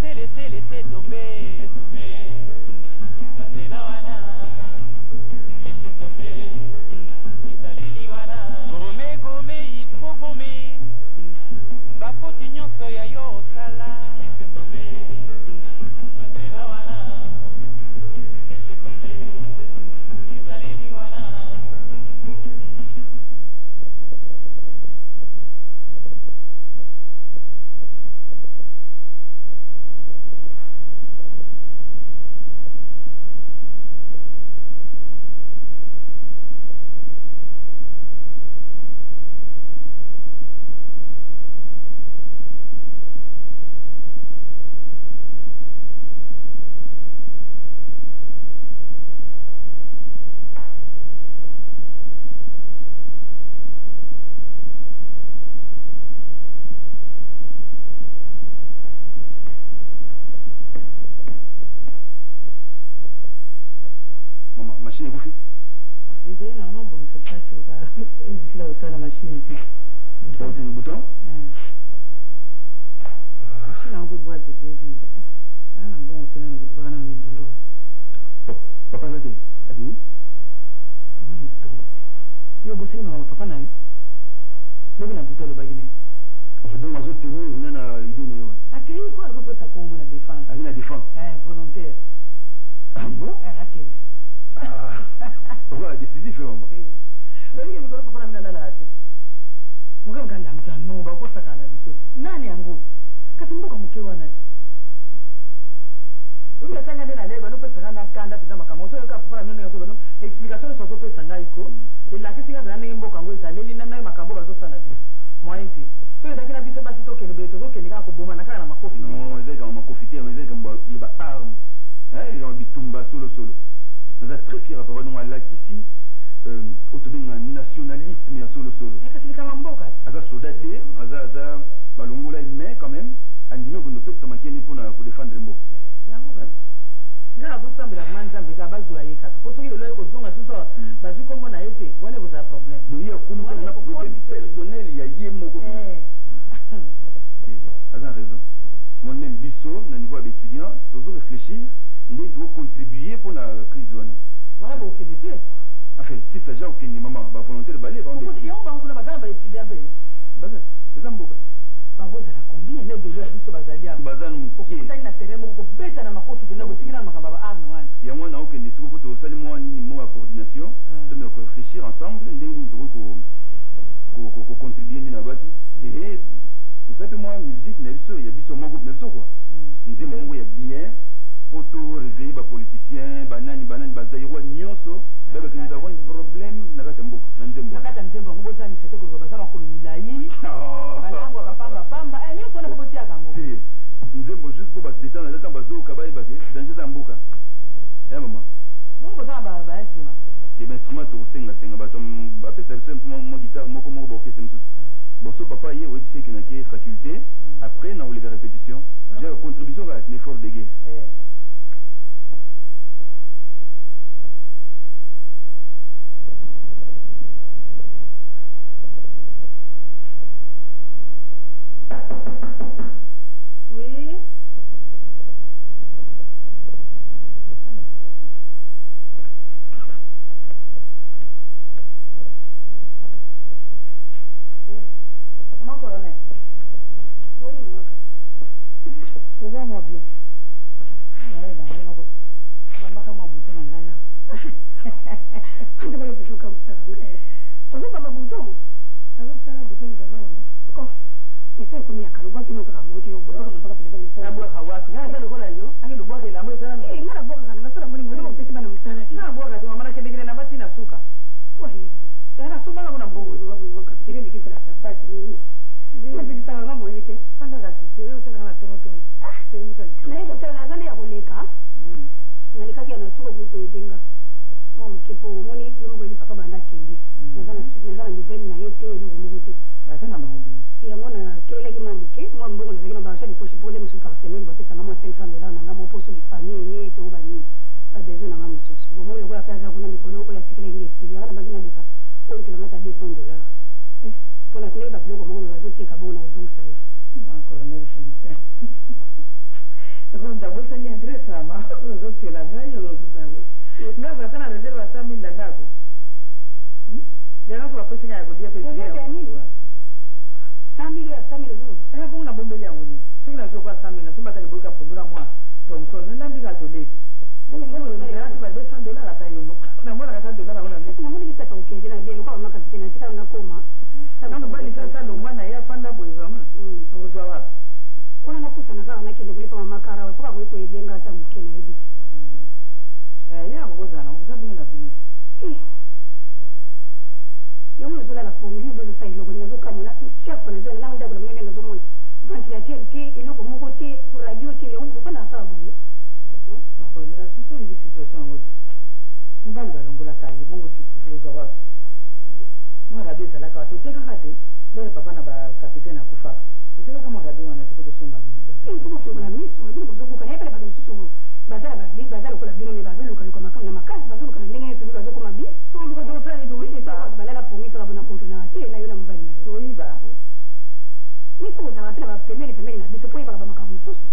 laissez tomber. Bazela wana, laissez tomber. Ezaleli wana. Gome gome, il faut gommer. Bafoti nyonso ya yo osala. Laissez tomber. Bazela wana, laissez tomber. Ezaleli wana. Machine est bouffée. Ils ont un bon ça passe au bas. C'est là où ça la machine. Ça c'est le bouton. Machine on peut boire des bébés. Ah non bon on tenait de boire na mindolo. Papa ça t'es. Adini. Moi je me trompe. Yo bossé maman papa na. Lebi na bouton le bagine. On donne aux autres tenir on a une idée né ouais. Accueillir quoi que ça comme la défense. Avec la défense. Volontaire. Ah bon? Accueillir. Papa décisif maman. Lebi ke bikolo papa na mina la ate. Muke nganda muke no ba ko sakana biso. Nani yangu? Kasi mboka muke wana ati. Lebi atanga ndena leba no pesa kana kanda pita makamo so yoka papa na mina so bano explication so so pesa ngai ko. La kisi nga ndenge mboka ngo ezaleli na nayi makambo bazo sala biso. Moyente. So ezaki na biso basi to kene beto so kene ka ko boma na kaka na makofi. Non, ezaki ka makofi te, ezaki ka ba arme. Hein, ils ont bitumba solo. Nous sommes très fiers à pouvoir nous aller ici. Un nationalisme et solo. Aza soldaté, aza balongola mais quand même, andime qu'on ne peut pas s'amaquer pour défendre mbo. Nga azosambela kumanzambe ka bazulaye kaka. Poso kile loyo kozonga suso bazu kombo na ete, wane ko za problème. Donc il y a comme ça un problème personnel, il y a yemo ko. Aza raison. Moi même biso na niveau d'étudiant, toujours réfléchir, ndé doit contribuer pour la crise zone. Voilà ba okebe. Enfin, si ça j'ai aucune maman, ba volontaire balé ba on. Yo ba nguna bazana ba étudiant pe. Baza, ezamboka. Bangoza la combien ne belo ya biso bazali ya. Bazana mukie. Okutani na terrain moko beta na makofi penda botikina na makamba ba arme wana. Ya mwana aucune siko ko to sali moi ni mo coordination, de me réfléchir ensemble ndé ni to ko contribuer ni na baki. Et vous savez moi musique na biso ya biso mo groupe na biso quoi. Nzema ngo ya bien. Poto réveiller ba politiciens, banani bazairo nyonso, baba que nous avons un problème na kati mboka, na nzembo. Na kati nzembo ngo bosa ni sete ko baza makolo milai. Balangwa pamba, nyonso na boboti ya kango. Nzembo juste pour ba détendre la temps bazo kabaye bake, danger za mboka. Maman. Ngo bosa ba instrument. Te ba instrument to senga ba tom ba pesa biso mo guitare moko ba orchestre msusu. Bon so papa hier website qui na ki faculté, après na les répétition, j'ai une contribution à un effort de guerre. Oui. Comment colonel? Oui, moi. Tu vas moi bien. Ouais, là, on va pas moi bouton en là. On te voit plutôt comme ça. On se pas bouton. Alors ça la bouton de moi. Oh. Mais c'est comme il y a karuba qui nous a monté au bout de la na boa hawapi na sala kola yo ange do boa ke la mo sala eh ngala boa kana sala mo mo mo pesi bana musala na boa ka mama na kende na bati na suka wani bo na suma kuna mbogo wa ka fikiri ni kikola sa basi ni basi kisanga ngamo yete fanda ka sitio yo taka na tono tono na hiyo tena nazali ya kuleka nalika kia na suko kuko yetenga mo mkepo moni yo mo papa banda kende nazana nouvelle na yete yo mo gote basana ba obi ya ngona kele ki mamuke mo mbongo nazali na basha di poche pour les musu par semaine ba pesa ngamo $500 na ngamo poso ki famille to bani ba besoin na ngamo musu bo mo yo kwa pesa kuna mikolo ko ya tikele ngesi ya kana bagina deka o kila ngata $200 pour la clé ba biloko mo bazo teka bona uzongisa yo ba colonel Eko ndabosani adresse ama uzotiola ngayo lotusabe. Ngaza kana reserve ya 100,000 ndako. Ndengaso wapesi kaya kulia pesi ya. Reserve ya nini? 100,000 ya 100,000 zulu. Bongo na bombele yangu ni. Soki na sokwa 100,000 na somba tali boka pondula mwa. Thomson nenda ndika tolete. Bongo ngati ba $200 atayono. Na mwana kata $100 ngona mimi. Sina mwana kipesa ukende na belo kwa maka kapiteni atikala na koma. Nangu bali sasa ndo mwana ya fanda boy vraiment. Ngozwa wapi? Kuna napusa na kawa nakende kulipa mamakara wasoka kuliko edenga hata mkena editi. Ya ngozana ngozabino na bino. Yawo zola la pongi ubezo sai logo ngazo kama na chef na zona na ndabula mwene ngazo mona. Ventilateur te iloko moko te radio te yawo kufana akabu. Mako ni la susu hivi situation ngote. Mbali balongola kai bongo siku tuzwa wapi? Mwa radio salaka watu teka kate. Leo papa na ba kapiteni akufaka. Uteka kama radio wana tipo tosomba. Fumo fumo miso ebino bozobuka na pele ba susu bazala ba vi bazala kola bino me bazoluka luka makana na makasi bazoluka ndenge yesu bi bazokoma bi. To luka to sani to Oui, ça va balala pongi kaka bona kontrola te na yona mbali na yo. to iba. Mi fumo za rapela ba pemeli na biso po iba ba makamu susu.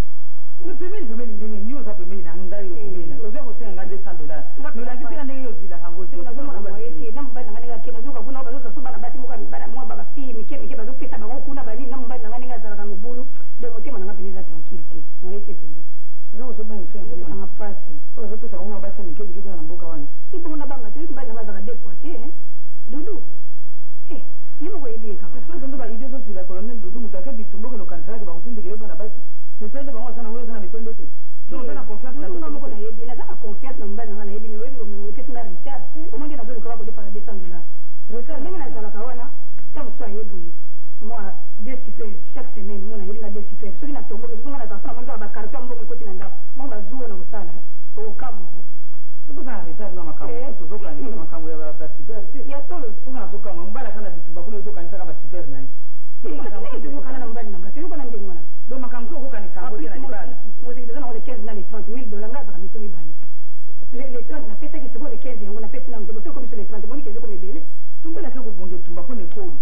Le pemeli ndenge nyo za pemeli na ngai yo pemeli. Ozo ko senga $200. No la kisi ndenge yo zwila kango te. Unazo mona mwa ete na mbali na ngane ke bazoka kuna bazosa so bana basi muka bana mwa baba fi mike bazo pesa ba kuna bali na mbali na ngane ngazala ka mubulu donc motema na ngapendeza tranquillité mwa ete penza. Ngo so bongo senga. Pesa ngapasi. Ozo pesa kwa mwa basi mike kuna na mboka wana. Ibo muna banga te mbali na ngazala deux fois te Dudu. Yemo ko ibi kaka. So ndo ba ide so zwila colonel Dudu mutake bitumbo ko kanisa ke ba kutinde kile bana basi. Mipende bango sana wewe sana mipende te. Donc sana confiance na Dudu ngamo ko na yebi na sana confiance na mbali na ngana yebi ni webi ko mwe pesa nga retard. Omondi na zolu ka ko defa $200. Retard. Ndenge na zala ka wana tamu so ayebuye. Moi deux super chaque semaine mona yelinga deux super. Soki na tombo ke soki na zala so na monika ba carton mbongo ko tina ndako. Mo ba zuo na kusala. O kamo. Ndipo sana retard na makambo. So zo kanisa makambo ya ba super te. Ya solo. Una zo kama mbala sana bitumba kuna zo kanisa kama super naye. Kasi ndio kana na mbali nanga. Tuyo kana ndenge mwana. Do makamzo ko kanisa ngo tena nibala. Muziki tozana kwa 15 na les $30,000 ngaza kama mitomi bali. Les 30 na pesa kisiko les 15 yango na pesa na mtebo sio comme sur les 30 boni kezo comme bele. Tumbela ke ko bonde tumba pone kolo.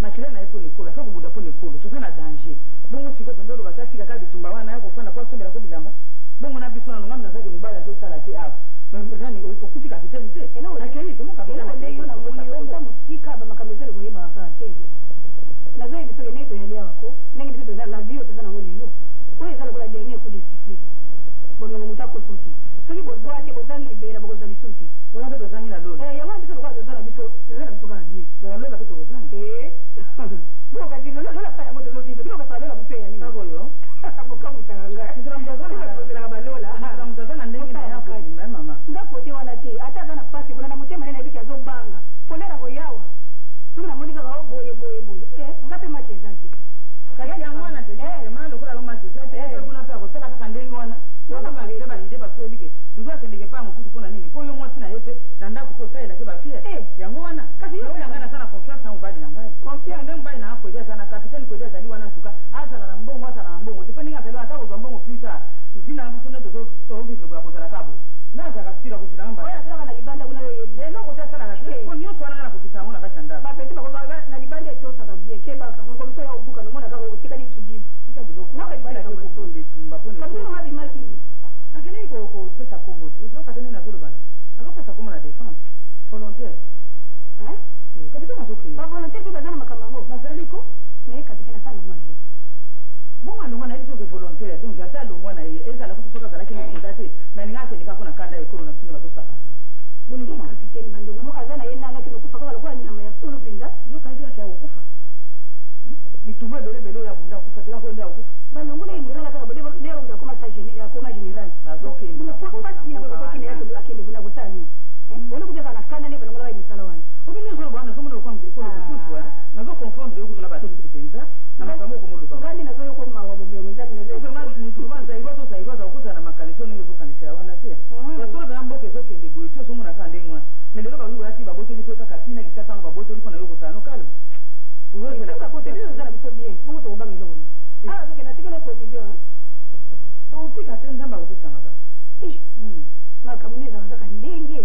Makile na ipo nekolo ke ko bunda pone kolo. Tozana danger. Bongo siko pendolo bakati kaka bitumba wana yako fana kwa sombela ko bilamba. Bongo na biso na ngamna zake mbala zo sala te ava. Nani okuti kapiteni te. Akeli te mo kapiteni. Ndio yo na moni yo sa musika ba makamezo le koyeba kaka te. Nazo biso ke neto yali wako. Ndenge biso tozana na vie tozana ngo lelo. Kwa ezala kola dernier coup de sifflet. Bongo mutako soti. Soki bozwa te bozangi libera bokozwa lisuti. Wana beto zangi na lolo. Yango biso lokwa tozana biso kaka bien. Wana lolo beto zangi. Bo kazi lolo pa yango tozo vivre. Bino kasala lolo biso yali. Kako yo. Boka musanga. Turamtazana bozela ba lola. Turamtazana ndenge na yako ni mama. Ngako te wana te. Ata zana pasi kuna na mutema nene biki azobanga. Polera go yawa. Soki na monika ka boye. Ngape machezati. Kasi yango wana te justement lokola yo machezati. Kuna pe akosala kaka ndenge wana. Yo kaka ndeba ide parce que bike. Dudu akendeke pa mususu kuna nini? Po yo mwasi na yepe danda ko sala ke ba fie. Yango wana. Kasi yo yanga sana confiance na mbali na ngai. Confiance ndenge mbali na ko dia sana capitaine ko dia zali wana tuka. Azala na mbongo Depending azali ata ko mbongo plus tard. Vina biso ne to vivre kwa kozala kabo. Na za kasira ko filamba. Oya sala na libanda kuna yo yebi. Loko te sala ka te. Ko nyo swana na ko kisa ngona ka tanda. Ba peti ba ko na libanda to saka bien ke ba ka ngo biso ya obuka no mona ka ko tika ni kidiba. Tika biloko. Na ka bisala ka sonde tumba pone. Kapiteni ngabi maki. Akene ko pesa kombo. Uzo katene na zolo bana. Ako pesa kombo na défense. Volontaire. Kapiteni azoke. Ba volontaire pe bazana makamango. Basaliko. Mais kapiteni sala mwana ye. Bon alonga na biso ke volontaire. Donc ya sala mwana ye. Eza la kutu soka zala kini sindate. Mais ninga ke nikakona kanda ekolo na tsuni bazo saka. Boni kapiteni bandongo mo azana ye nana ke kufa kala kwa nyama ya solo penza. Yo kaisi ka ya kufa. Nitumwe bele ya bunda kufa tika ko nda kufa. Balongo le musala kaka bole lero ndia koma ta general. Bazoke. Bo pasi na ko kotine yake akende kuna kusala ni. Wale kuja sana kana ne balongo la musala wani. Obi nyo bwana somo lo kwa mdeko lo kususu wa. Nazo confondre yo kutuna batu mtipenza na makamo ko muluka. Ngani nazo yo ko mawa bombe mwenza nazo yo. Vraiment muturuba zairwa za kuza na makanisho ninyo zo kanisira wana te. Ya solo ba mboke zo kende boyo tyo somo na kande ngwa. Melelo ba yuwa ati ba botoli pe kaka pina kisha sango ba botoli pona yo kusano kalme. Pour eux c'est la côté biso za biso bien. Bongo to bangi lo. Ah zo kena tikelo provision. O tika tenza ba kopesa maka. makambo ezaka kaka ndenge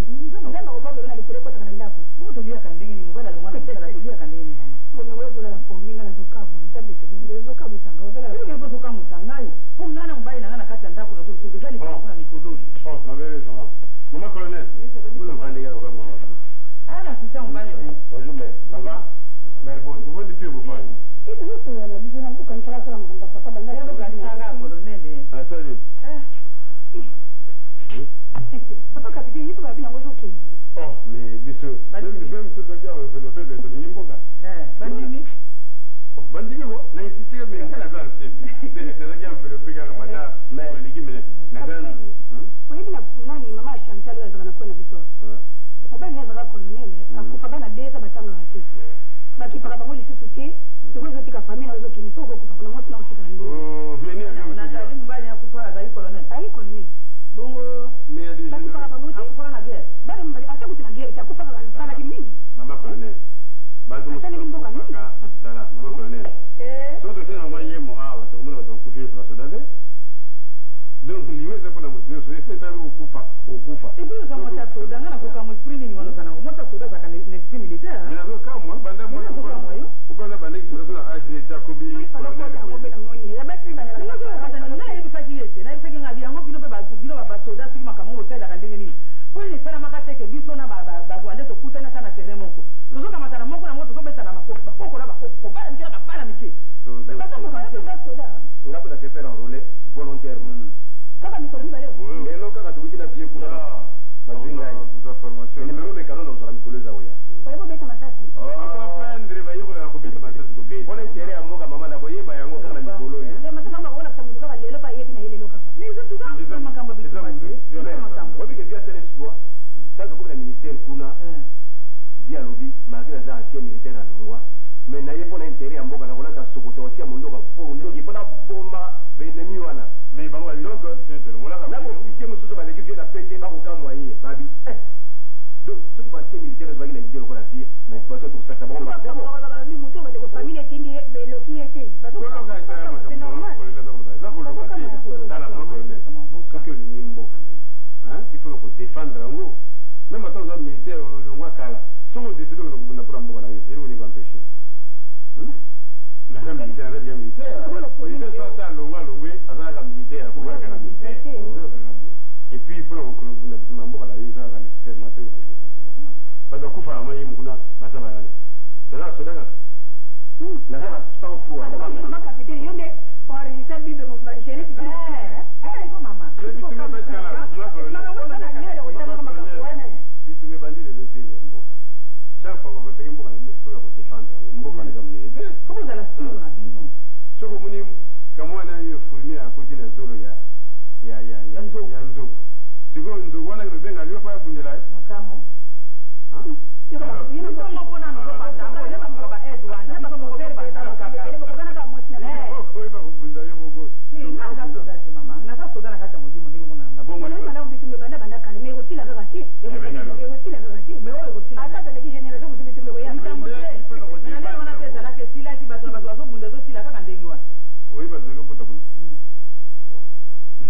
nzambe akobaka na likolo ekotaka na ndako bongo toliaka ndenge nini mobali alongwa na mosala toliaka ndenge nini mama bomema ozolala pongi nga nazokamwa nzambe pe ozokamwisanga ozolala soki mpo sokamwisa ngai mpo ngai na mobali na ngai na kati ya ndako nazo bisoki eza likambo na mikolo Maman colonel, vous le vendez vraiment. aya na susi ya mobali na ye Bonjour mère, ça va? Mère bonne, vous vendez plus vous parlez. tozosola na biso nazokanisaka kala makambo ya papa banda yazokanisaka kolonele Ah ça dit. papa kapitaine ye to babi nango ozokende Oh mais biso, même ce truc a développé mais ton nimboka. bandimi Bandimi ko na insister mais ngala za nsembi. Tena kia développé ka mata mais l'équipe mais na za. oyebi na nani mama Chantal oyo azaka na kwe na biso mobali naye azaka colonel akufa bana deza batangaka te bakipaka bango lisusu te sikoyo ezotika famille na ozokende soki okokufa kuna mwasi na otikala ndenge natali mobali akufa azali kolonele ayi colonel bongo Mais il y a des jeunes. bakipaka bango te akufaka na guerre bana mobali ata kuti na guerre te akufaka asalaki mingi Maman colonel. Asaleli mboka mingi. Tala, maman colonel. Soto tena mama yemo awa to mwana watu kufia kwa soldate. Donc liweza pana mtu so ese tabi ukufa. et puis oza mwasi asoda ngai nazokamwa esprit nini wana oza nango mwasi asoda azalaka na esprit militaire Mais azokamwa banda mwana. azokamwa yo Ubanda banda kisoda sona age ne takobi. ngai nayebisaki ye te nayebisaki ngai bi yango bino mpe bino basoda soki makambo ngo bosalelaka ndenge nini mpo ene esalamaka te ke biso na barwandais tokutani ata na terrain moko tozokamatana moko na moko tozobetana bakoko na bakoko kobala mike na babala mike baza moka soda ngapo na se faire enrôler volontairement kaka mikolo mibale lelo kaka tukuti na vie kuna bazwi ngai za formation. nimero mekano na uzala mikolo eza oya oye kobeta masasi Apprendre ba yiko la kobeta masasi ko beta. mpona intere ya mboka mama na koyeba yango kaka na mikolo oyo nde masasi yango bakolakisa motu kaka lelo pa yebi na ye lelo kaka mais eza tuza makambo bitumate makambo oyebi ke vi asala espoir tanto komi na ministère kuna vi alobi malgré aza ancien militaire alongwa mais na ye mpona intere ya mboka na kolata sokota osi ya mondoka mpo ndoki mpona boma baennemi wana Mais bango ba Donc, na baofficier mosusu baleki vie na pete bakokamwa ye babi donc soki basie militaire ezwaki na ide lokola vie bato tokosasa bango babi motu oyo bateko famille etindi beloki ye te c'est normal soki olingi mboka il faut kodéfendre yango même ata oza militaire olongwa kala soki odécide okende kobunda mpona mboka na yo eli olingi empêche naza militaire naza déjà militaire so asa alongwe azalaka militaire akokaka na militaire et puis mpona kokende kobunda bituma mboka na yo ezalaka nécessairement te bato bakufa mama ye mokuna baza bayana naza soda kaka naza na 100 fois mama capitaine yo nde oenregistre bible jeunesse itina mama bitume bandi lelo te ya mboka chaque fois bakotaki mboka na fo ya kodéfendre yango mboka naza monene te fo bozala sur na bino soki omoni kamwana yo fourmi akoti na zolo ya nzoku sikoyo nzoku wana lobenga lio mpa yabundela ye na kamo biso moko nano topatanga oyeba moka baede wana biso moko topatanga kaka oyeba kobunda ye moko naza soda te mama naza soda na kati ya molimo ndenge omonanga malamu bitumbe banda banda kala mais ekosila kaka te ekosila kaka te mais oyo ekosila ata toleki génération mosu bitumbe koya likambo te me na ndenge wana mpe ezalaki esilaki bato na bato bazobunda ezosila kaka ndenge wana oyeba tozali okota kuna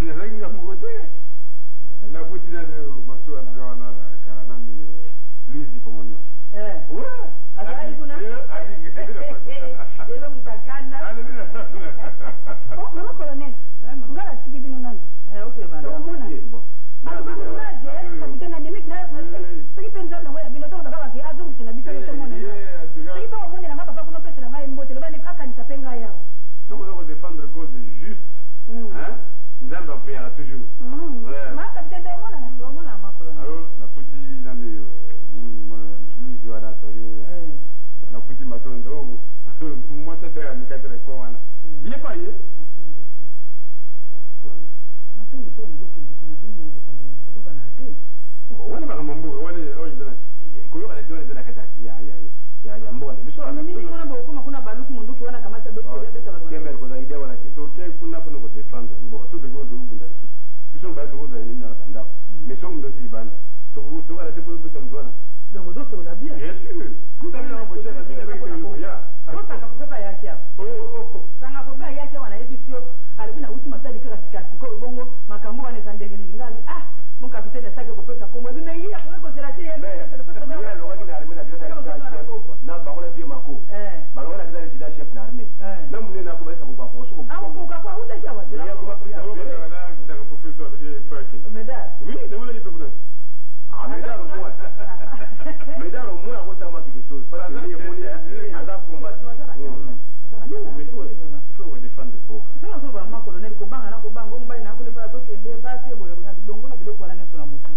nazalaki nga moko te nakuti nano masuwa na yo wana kala nano yo luisi pomonio azalaki kuna ebe mutakanda mama colonel nga natiki bino nani tokomona atokourage capitaine ademi soki mpe nzambe yango ya bino toloba kaka azongisela biso tomonana soki mpe omonela nga papa kuna opesela ngai mbote loba akanisa mpe ngai yawo soki oza kodéfendre cause juste nzambe apeyaka toujours ma capitaine tomonana tomona makolona alo nakuti nano yo luisi wana nakuti matondo mwasi ate amikatela ko wana ye pa ye matondo so wanazokende kuna bino na ebosande olobana te wana makambo mboka wana oyo ezana koyokana te wana eza na kati ya mboka na biso nini wana bokoma kuna baluki monduki wana kamata beta temer koza ide wana te tokei kuna mpona kodéfendre mboka so toki tokobunda lisusu biso mobaya tokozala nemi na kata ndako mais soki mundo ti libanda tokala te mpo tobeta motu wana donc ozosola bien bien sûr kutamina koshaka ya osanga kopepa yaki apo sanga kopepa yaki awa nayebisi yo alobi nauti matadi kaka sikasikoyo bongo makambo wana eza ndenge nini ngabi mon capitaine ça que kopesa kombo bi mais il a ko kozela te mais ya loka kina armée na grade chef na bango na vie mako bango na grade chef na armée na munene na ko ba sa ko ba ko so ko ko kwa utaja wa ya ko ba pesa ko ça ko fait so avec Médard oui de moi il peut connaître ah Médard au moins a ko ça ma quelque chose parce que il est moni aza combattre il faut défendre le boka c'est ça ba ma colonel ko banga na ko bango mbai na ko ne pa so kende basi bo le ngati longo na biloko wana neso na mutu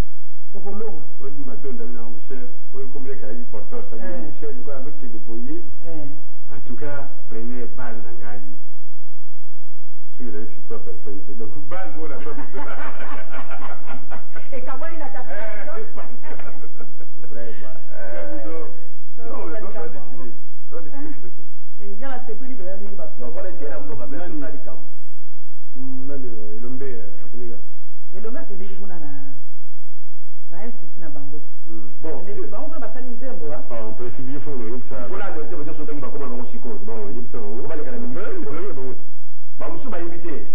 to ko longo o di matin d'aller dans cher o comme les cahiers porteurs ça dit cher quoi avec qui déployer en tout cas premier balle na ngai sur les six personnes donc balle bon la et kabali na kati non mais ça va décider et gala c'est plus libéré ni ba non pas l'intérêt mboka mais tout ça les camps nani ilombe akiniga ilombe akindiki kuna na institut na bangoti bon bango kuna basali nzembo wa en principe il faut le yebsa il faut la noter parce que so tangi ba koma bango siko bon yebsa on va les gars ministère ba musu ba yebite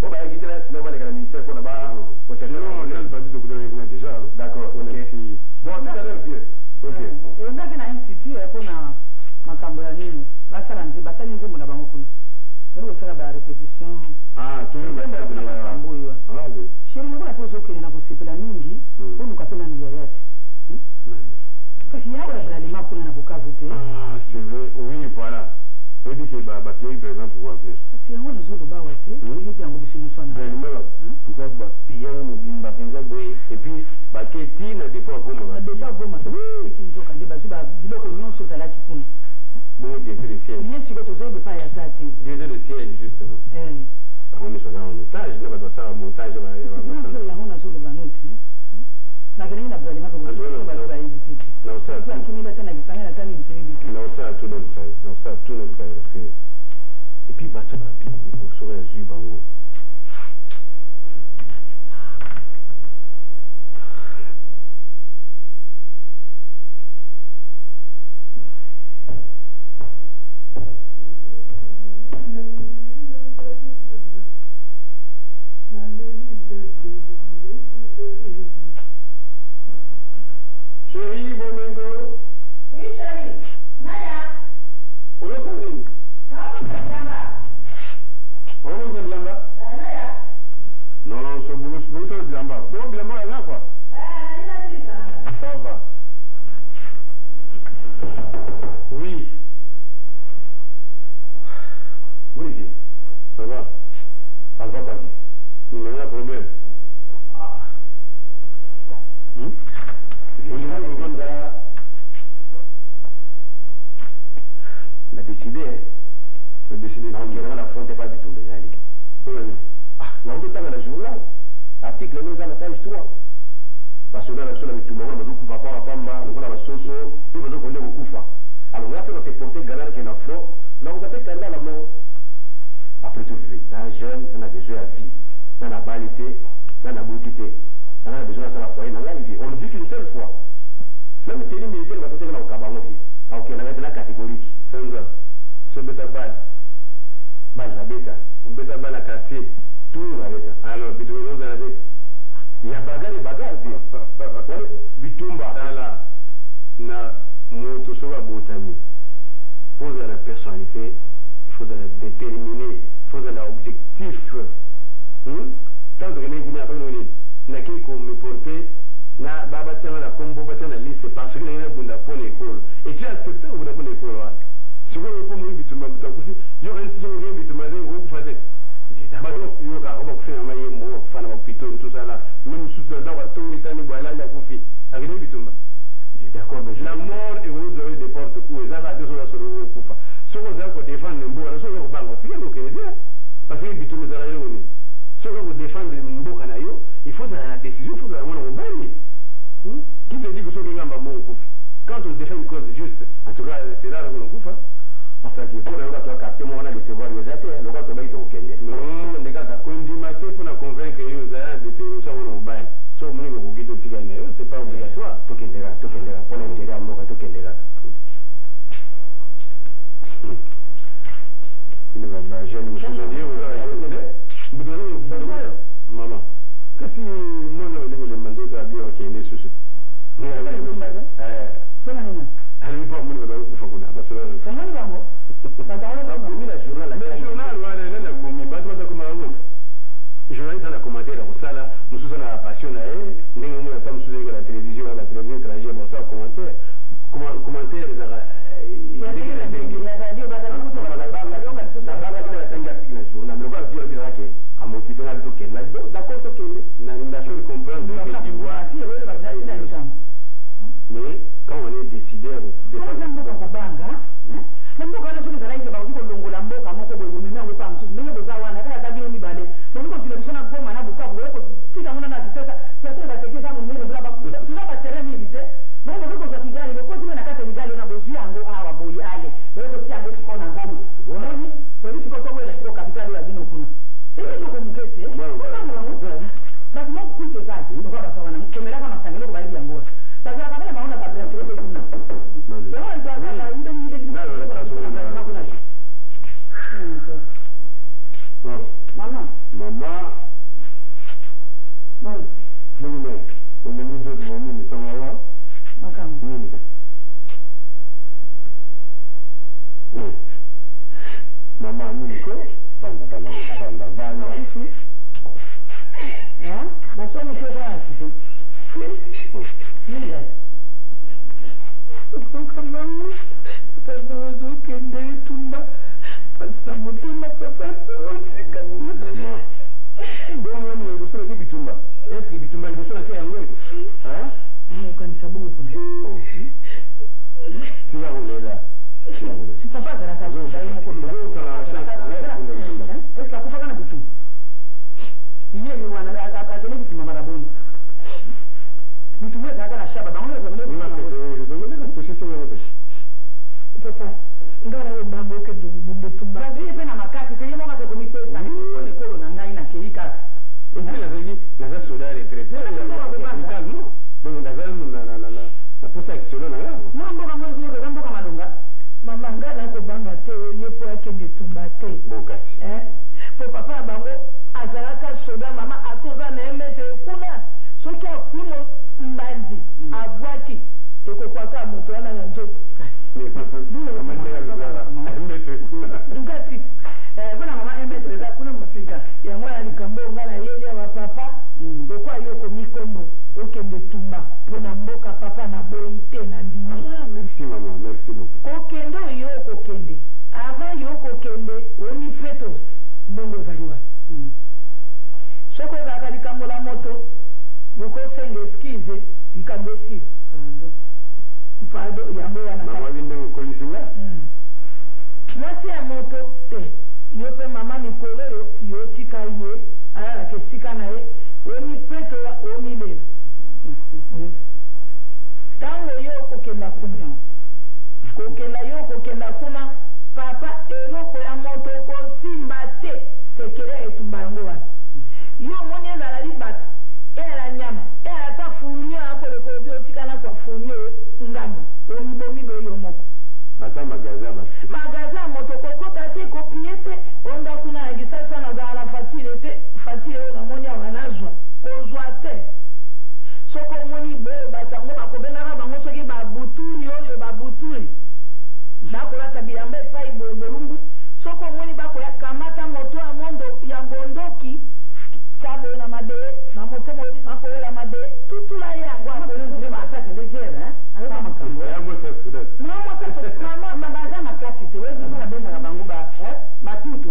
on va yebite là sinon on va les gars ministère pour là-bas on s'est pas dit de couper déjà d'accord ok bon tout à l'heure vieux ok et ndaki na institut pour na makambo ya nini basali nzembo na bango kuna ero kosala ba répétition toujours makambo oyo sheri lokola mpe ozokende na kosepela mingi oluka mpe nanu yaya te kasi yawe ya bralima kuna na bukavu te c'est vrai oui voilà oyebi ke bapie bralima pouvoir bien kasi yango nazoloba awa te oyebi yango biso nyonso wana pourquoi bapie yango mobimba mpenza boye epuis bake ti na depo agoma badepo agoma mpe eki nzoka nde bazwi biloko nyonso ezalaki kuna bon directeur de siège ye sikoyo tozoyeba epai yaza te directeur de siège justement bango nyonso aza en otage na bato basala montage yango nazoloba no te nakelengi na bralima mpe balo bayebi te te akimeli ata na kisanga na tani toyebi te naosala tout notre travail naosala tout notre travail parce que et puis bato bapi ekosoki azwi bango Chérie, Bomingo. Oui, chérie. Naya. Olo Sandine. On Bilamba. Naya. Non, c'est Boussa Bilamba. Bon, Bilamba, là, quoi. Ça va. Oui. Olivier, Ça va. ça ne va pas bien. Il y a un problème. Ah. On a décidé, On a décidé de on n'affrontait pas du tout déjà. Ah, on a tout le temps dans le journal. Article nous à la page 3. Parce que dans la zone de on a besoin de papa, pamba, on a besoin de soso, puis besoin de kufa. Alors là, c'est dans ces portées gagnantes qui est en front. Là, vous avez candidat la mort. Après tout, dans jeune, on a besoin de vie. Dans la balité, dans la beauté. On a besoin de ça foyer, dans la vie. On ne vit qu'une seule fois. C'est même tenue militaire, on va passer dans le cabanon. Donc, on a la catégorique. Sanza. Ce bêta balle. Balle, la bêta. On bêta balle à quartier. Tout la bêta. Alors, bitu rose à la tête. Il y a bagarre et bagarre, puis. Bitumba. Là, na moto soba botami. Pose à la personnalité, il faut la déterminer, il faut la objectif. Tant que nous après nous n'a qui me porter na baba tiana la combo tiana liste parce que il y a bunda pour l'école et tu acceptes ou bunda pour l'école là. Si vous voulez pour moi bituma butakufi yo ainsi sur rien bituma de vous faites. D'accord, yo ka on va faire un maillot mo fana ba piton tout ça là même sous le dans tout itani boala la kufi avec bitumba. D'accord, mais la mort est au niveau des portes où ils avaient des choses sur le kufa. Si vous avez défendre mboka so ko bango tika no kenede parce que bituma za la yoni. Si vous défendre mboka na yo, il faut la décision, il faut la mona mobile. Qui te dit que ce qui est en quand on défend une cause juste, en tout cas, c'est là qu'on coupe. Enfin, pour le quartier, on a décevoir les athées, le roi au Kenya. Non, on dit matin pour la convaincre que nous avons des terroristes mobile. Sauf que nous avons dit que c'est pas obligatoire. Tokendera, pour l'intérêt à Moka, Tokendera. Il ne va pas, je ne me souviens pas. Maman, qu'est-ce que moi, je vais d'accord tokende n'a fait comprendre que l'Ivoire mais quand on est décideur de faire mboka kobanga mboka na soki ezalaki ke bakoki kolongola mboka moko boye bomemi yango epa mosusu ndenge boza wana kaka ta bino mibale bomi kozwila biso na Goma na Bukavu boye kotika ngo na Kisesa fiatre bateke eza monene toza baterrain mingi te donc bokoki kozwa Kigali bokoti mpe na kati ya Kigali ona bozwi yango awa boye ale boye kotia yango sikoyo na Goma omoni boyebi sikoyo toboyela sikoyo kapitale oyo ya bino kuna ekitoko moke te otambolango bato moko kuite kati lokola basawana komelaka masanga eloko bayebi yango wana bazalaka bana bango na babrasele te kuna Maman. Maman. Bon. Bon, mais on a mis d'autres moments, mais ça va là. Maman. Maman, nous, quoi? Vanda. Hein? Bon, ça, on peut pas assister. Maman. Papa ozo kende tumba pasta motema papa otika maman bon maman vous savez que bitumba est-ce que bitumba vous savez que yango hein on kanisa bongo pona tia ngolela si papa zara kazo dai moko do kana chance na est-ce que akufa kana bitumba iye ni wana akatele bitumba maraboni bitumba zaka na shaba bango to sisi ngote papa ngara obambo ke ndubunde tumba bazi pe na makasi te yemo ngate komi pesa ni kone kolo na ngai na keika ngila zengi naza soda retraité calme donc naza na posa ki solo na nga mambo ka mwezo ke zambo ka malonga mama ngara ko banga te yepo yake de tumba te bokasi po papa bango azalaka soda mama atoza na emete kuna soki akwimo mbandi abwaki ekokwaka moto wana na nzoto kasi ngasi bona mama emetre eza kuna mosika yango ya likambo nga na yeli ya bapapa lokwa yo komikombo okende tumba mpona mboka papa na boyi te na ndimi merci maman merci beaucoup kokende oyo okokende avant yo kokende oni peto ndenge ozali wana soki ozalaka likambo la moto bokosenga eskize likambo esili pardon yango wana mama bindenge kolisinga mwasi ya moto te yo mpe mama mikolo yo tika ye alalaka esika na ye omipetola omilela ntango yo okokenda kuna kokenda kuna papa eloko ya moto kosimba te sekele etumba yango wana yo omoni ezala libata eyala nyama eyala ta funio akoleka obi otikana kwa funio ngambo omibomi boyo moko ata magasin ya moto kokota te kopie te onda kuna na gisasa nazala na fatire te fatire oyo namoni awa nazwa kozwa te soko omoni boyo bato yango bakobengaka bango soki babuturi oyo babuturi bakolata bilamba epai boye bolumbu soko omoni bakoya kamata moto ya bondoki tya boye na mabeye na motema oyo bakowela mabeye tutula ye yango baza makasi te babengaka bango matutu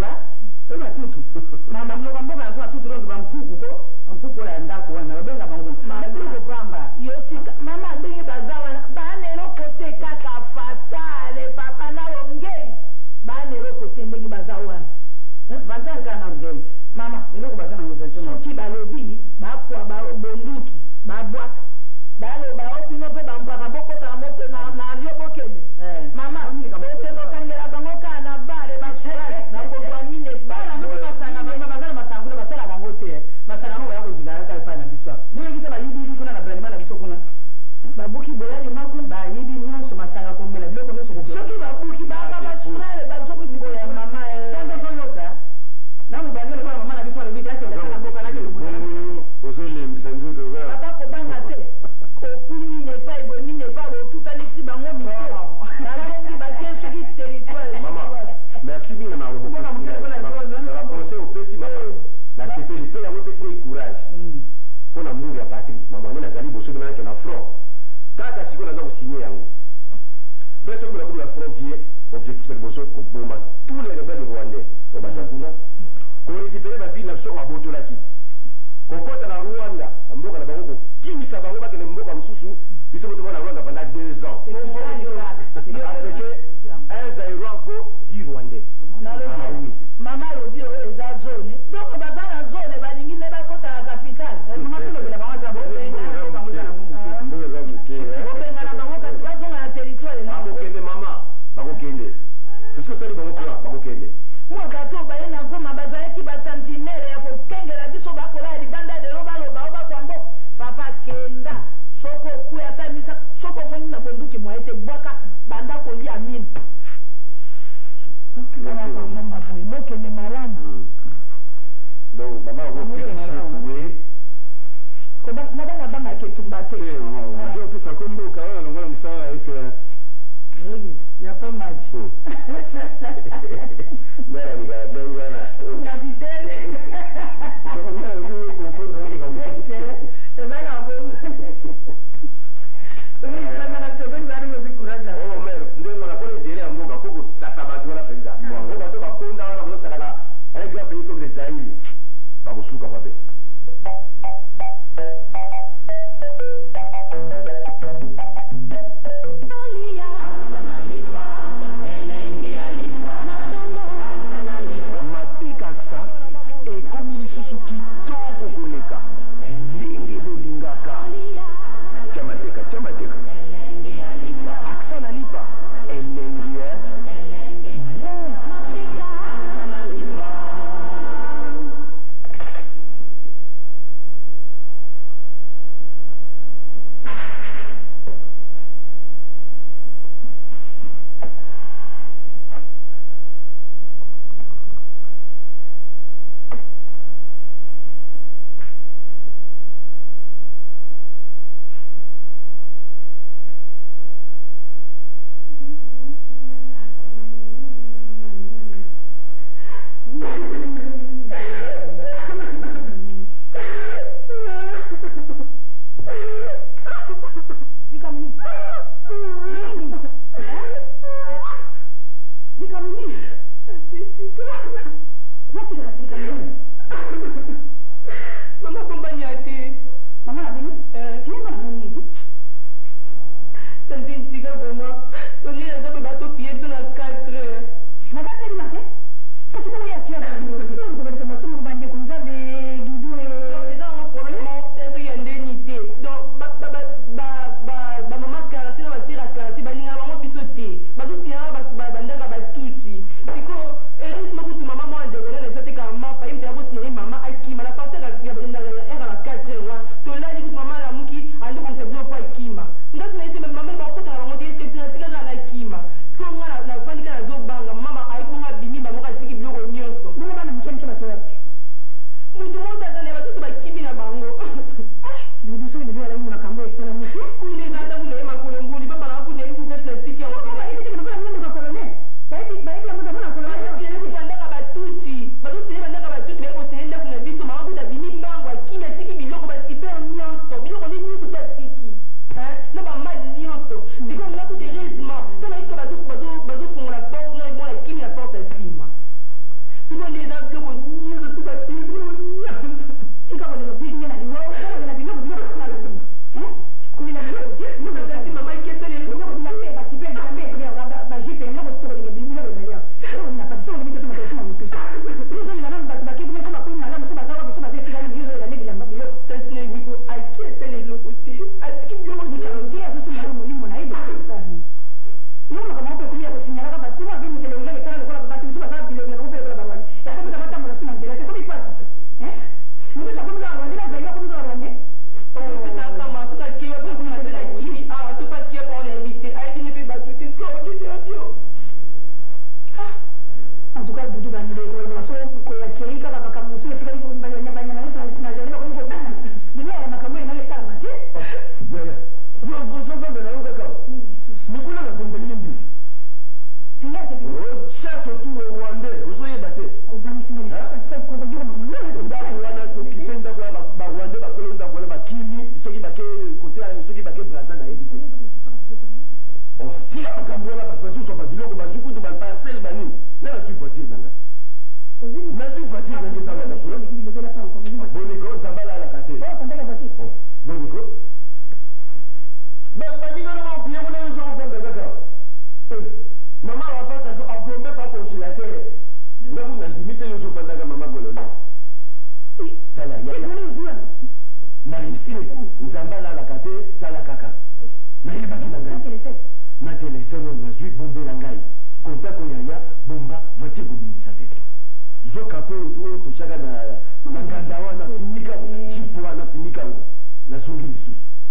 matutu mamamloka mboka naso matutu longi bampuku ko mpuku oyo ya ndako wana babenga bango kopamba yotika mama ndenge baza wana baneloko te kaka fatale papa na ongei baneloko te ndenge baza wana vantale kaka na ongei mama eloko baza na soki balobi bakwa bonduki babwaka baloba opino mpe bampaka bokota moto na avio bokende mama okendokangela bango kaka na bare baswale nakozwa mine basanga bazala masanga kuna basalaka yango te masanga yango baya kozwila kaka epai na biso ndenge te bayibiyibi kuna na branima na biso kuna babuki boyali makuna bayibi nyonso masanga komela biloko nyonso soki babuki baka baswale bazokutikoya mama sango ozoyoka na mobangelo mpona mama na biso balobiki akendaka na boka ozolembisa nzoto papa kobanga te opuni nepai bomi nepai botutanisi bango mito bazongi batie soki territoire merci mingi na makobokonseil opesi mama nasepeli mpe yango epesi ngai courage mpona muru ya patrie mama nde nazali boso binanake na front kaka sikoyo naza kosigne yango mpe soki bonakomi na front vie objectif ya liboso koboma tous les rebelles rwandais oyo baza kuna korécupere bavile na biso oyo babotolaki Merci. Donc, maman, on va plus Madame Abama qui est tombée. on peut ça comme beau, quand on va ça, il n'y a pas match.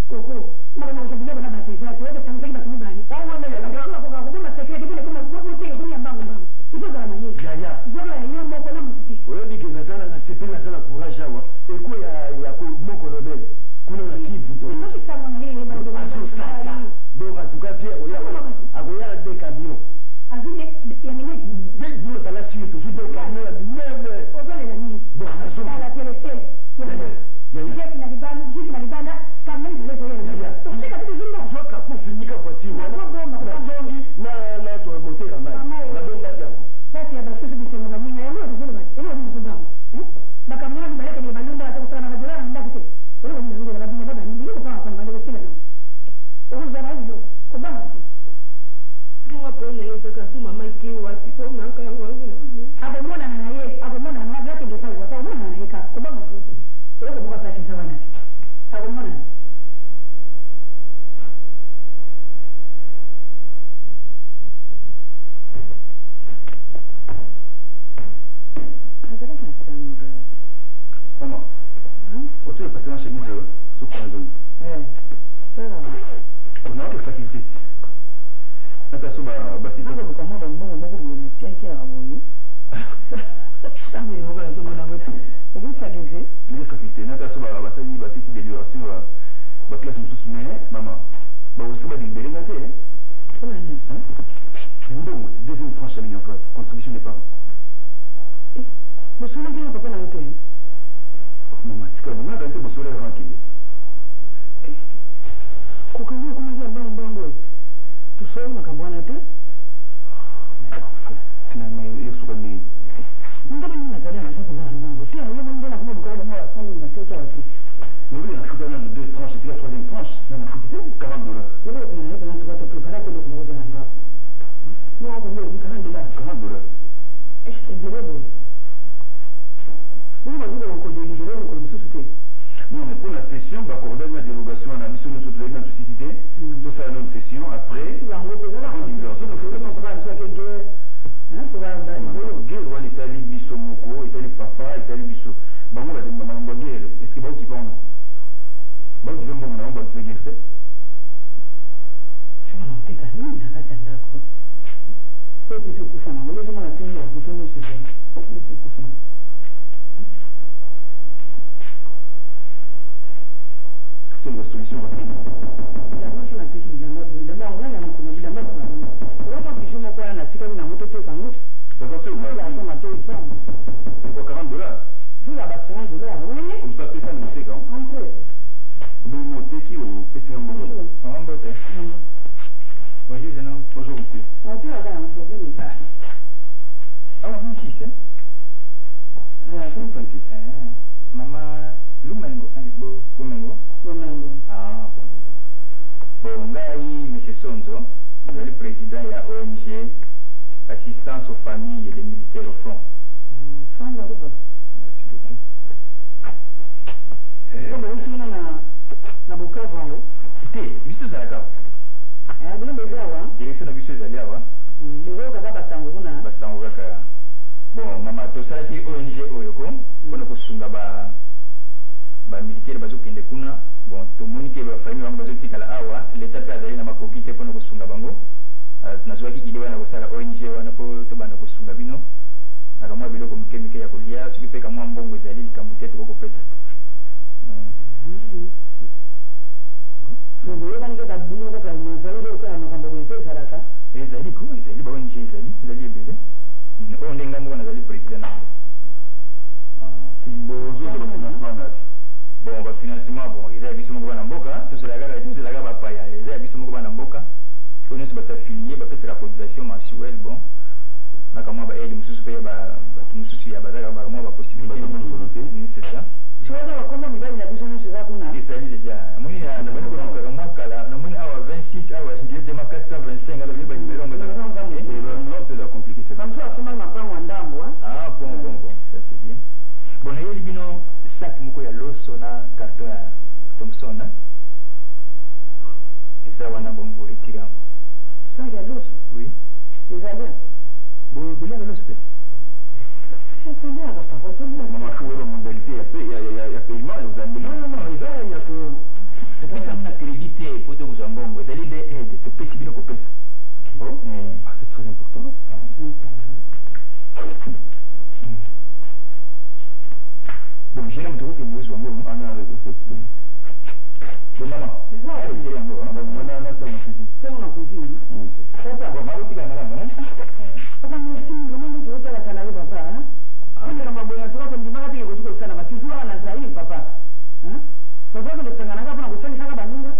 Koko, organise sous commune. Ça va. On a que faculté. Nata so ba sisi. Nako kama bongo moko boye tia ki abongo. Ça mais moko la so mona wetu. Et que faculté? Les facultés. Nata so ba sali ba sisi délibération ba classe mususu mais maman. Ba aussi ba libérer naté. Comment hein? Bon, deuxième tranche à million fois contribution des parents. Monsieur le papa na hotel. Maman, tika bon, na c'est bosola avant qu'il est. Kokoni comment il y a bango. Tu sais makambo na te? Finalement, il faut qu'on Ndio mimi nazali na sababu na Mungu. Tena yeye ndio anakuwa mkao mwa sana na cheki wapi. Nous voulons foutre dans deux tranches, c'était la troisième tranche. Nous avons foutu $40. Yeye ndio anaenda tukata prepare kwa ndio kuna ndio. Moi on veut $40. $40. Et de l'eau. Nous on veut qu'on délivre on comme société. Non, mais pour la session, bah, accorder une dérogation à la mission de notre dans toute cité. Tout ça, une session. Après, si on repose là, on va faire que guerre. Hein, pour la guerre, on est allé biso moko, est allé papa, est allé biso. Bah, on va dire maman guerre. Est-ce que bah qui parle? Bah, qui veut mon nom, bah, qui veut guerre. Je vais en faire une na kati ndako. Pour que ce kufana, on les mona tenir au bouton de ce jeu. Pour que ce kufana. C'est une solution rapide. C'est la machine à technique d'abord on a la machine d'abord on va pas bijoux moko na tika na moto te kango. Ça va se voir. C'est quoi $40? Vu la base $50, oui. Comme ça, paye ça, nous fait quand? Entrez. Vous montez qui au PC en bonjour. En beauté. Bonjour, jeune homme. Bonjour, monsieur. Entrez avec un problème. Ah, 26, hein? 26. Maman, Lumengo, Lumengo. Ah, bon. Bon, Ngai, M. Sonzo, vous êtes le président de la ONG Assistance aux familles et les militaires au front. Merci beaucoup. Direction de Bisso Zaliawa. Basango kaka. Bon, maman, tout ça qui ONG Oyoko, on a kosunga ba militaire bazo kende kuna. Bon, to monique ba famille bango bazo tikala awa, l'état pe azali na makoki te pona kosunga bango. Nazwaki idée wana kosala ONG wana po to bana kosunga bino. Na kama biloko mkemike ya kolia, soki pe kama mbongo ezali likambo te to kopesa. Ezali ko, ezali ba ONG ezali ebele. On ndenga moko nazali président. Bozo sur le financement na. Bon, ba financement bon, ezali biso moko bana mboka, to zelaga ba paya, ezali biso moko bana mboka. On est basa affilié, ba pesa la cotisation mensuelle bon. Na kama ba aide mususu pe ba mususu ya bazaka ba moi ba possibilité de volonté. C'est ça. Tu vois là comment il va y a besoin de ça qu'on a. Ezali déjà. Moi na bana ko na moi kala, na moi awa 26 awa directement 425 ala ba numéro ngata. Non, c'est compliqué c'est. Comme ça soma mapango ndambo hein. Ah bon, ça c'est bien. Bon, na yeli bino sac moko ya loso na carton ya Thompson hein. Et ça wana bongo retira. Sac ya loso. Oui. Les alliés. Bon, il y a loso. Maman faut la modalité, il y a paiement et vous avez non, il y a que pesa na crédit pour te vous en bongo. Vous allez aider, te pesa bino ko pesa. Bon. Ah, c'est très important. Bon, j'ai un truc que nous avons en a bon maman. C'est ça. Elle est en haut, hein. Bon, on a la cuisine. C'est mon cuisine. Papa, bon, ma outil kana maman. Papa, merci, vraiment tu veux la canal papa, hein. Kama boya tu watu ndimaka tike kutuko sana basi tu ana zaidi papa. Hein? Papa ndo sangana kama na kusali saka baninga.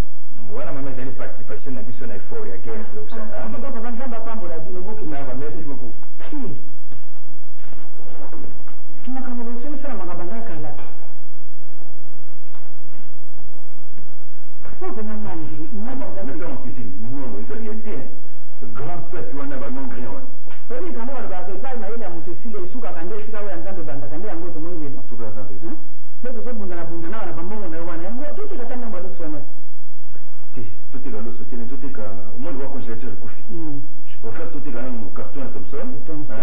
Wana mama zali participation na biso na effort ya guerre ndio kusana. Papa nzamba pambo la bino boki. Ça va, merci beaucoup. Kama boso sana magabanga kala. Papa mama ngi. Mais ça en cuisine, nous on les réalité. Grand sac wana ba non grien wana. Oui, kama wale ba kwa na ile ya mutesile isuka kande sika wewe nzambe banda kande yango to mwenye ndo. En tout cas ça raison. Leto so bunda na bambongo na wana yango to tika tanda mbalo swana. Tout est gallo sauté, tout est au moins le voir congélateur et coffee. Je préfère tout est quand même au carton à Thompson, comme ça.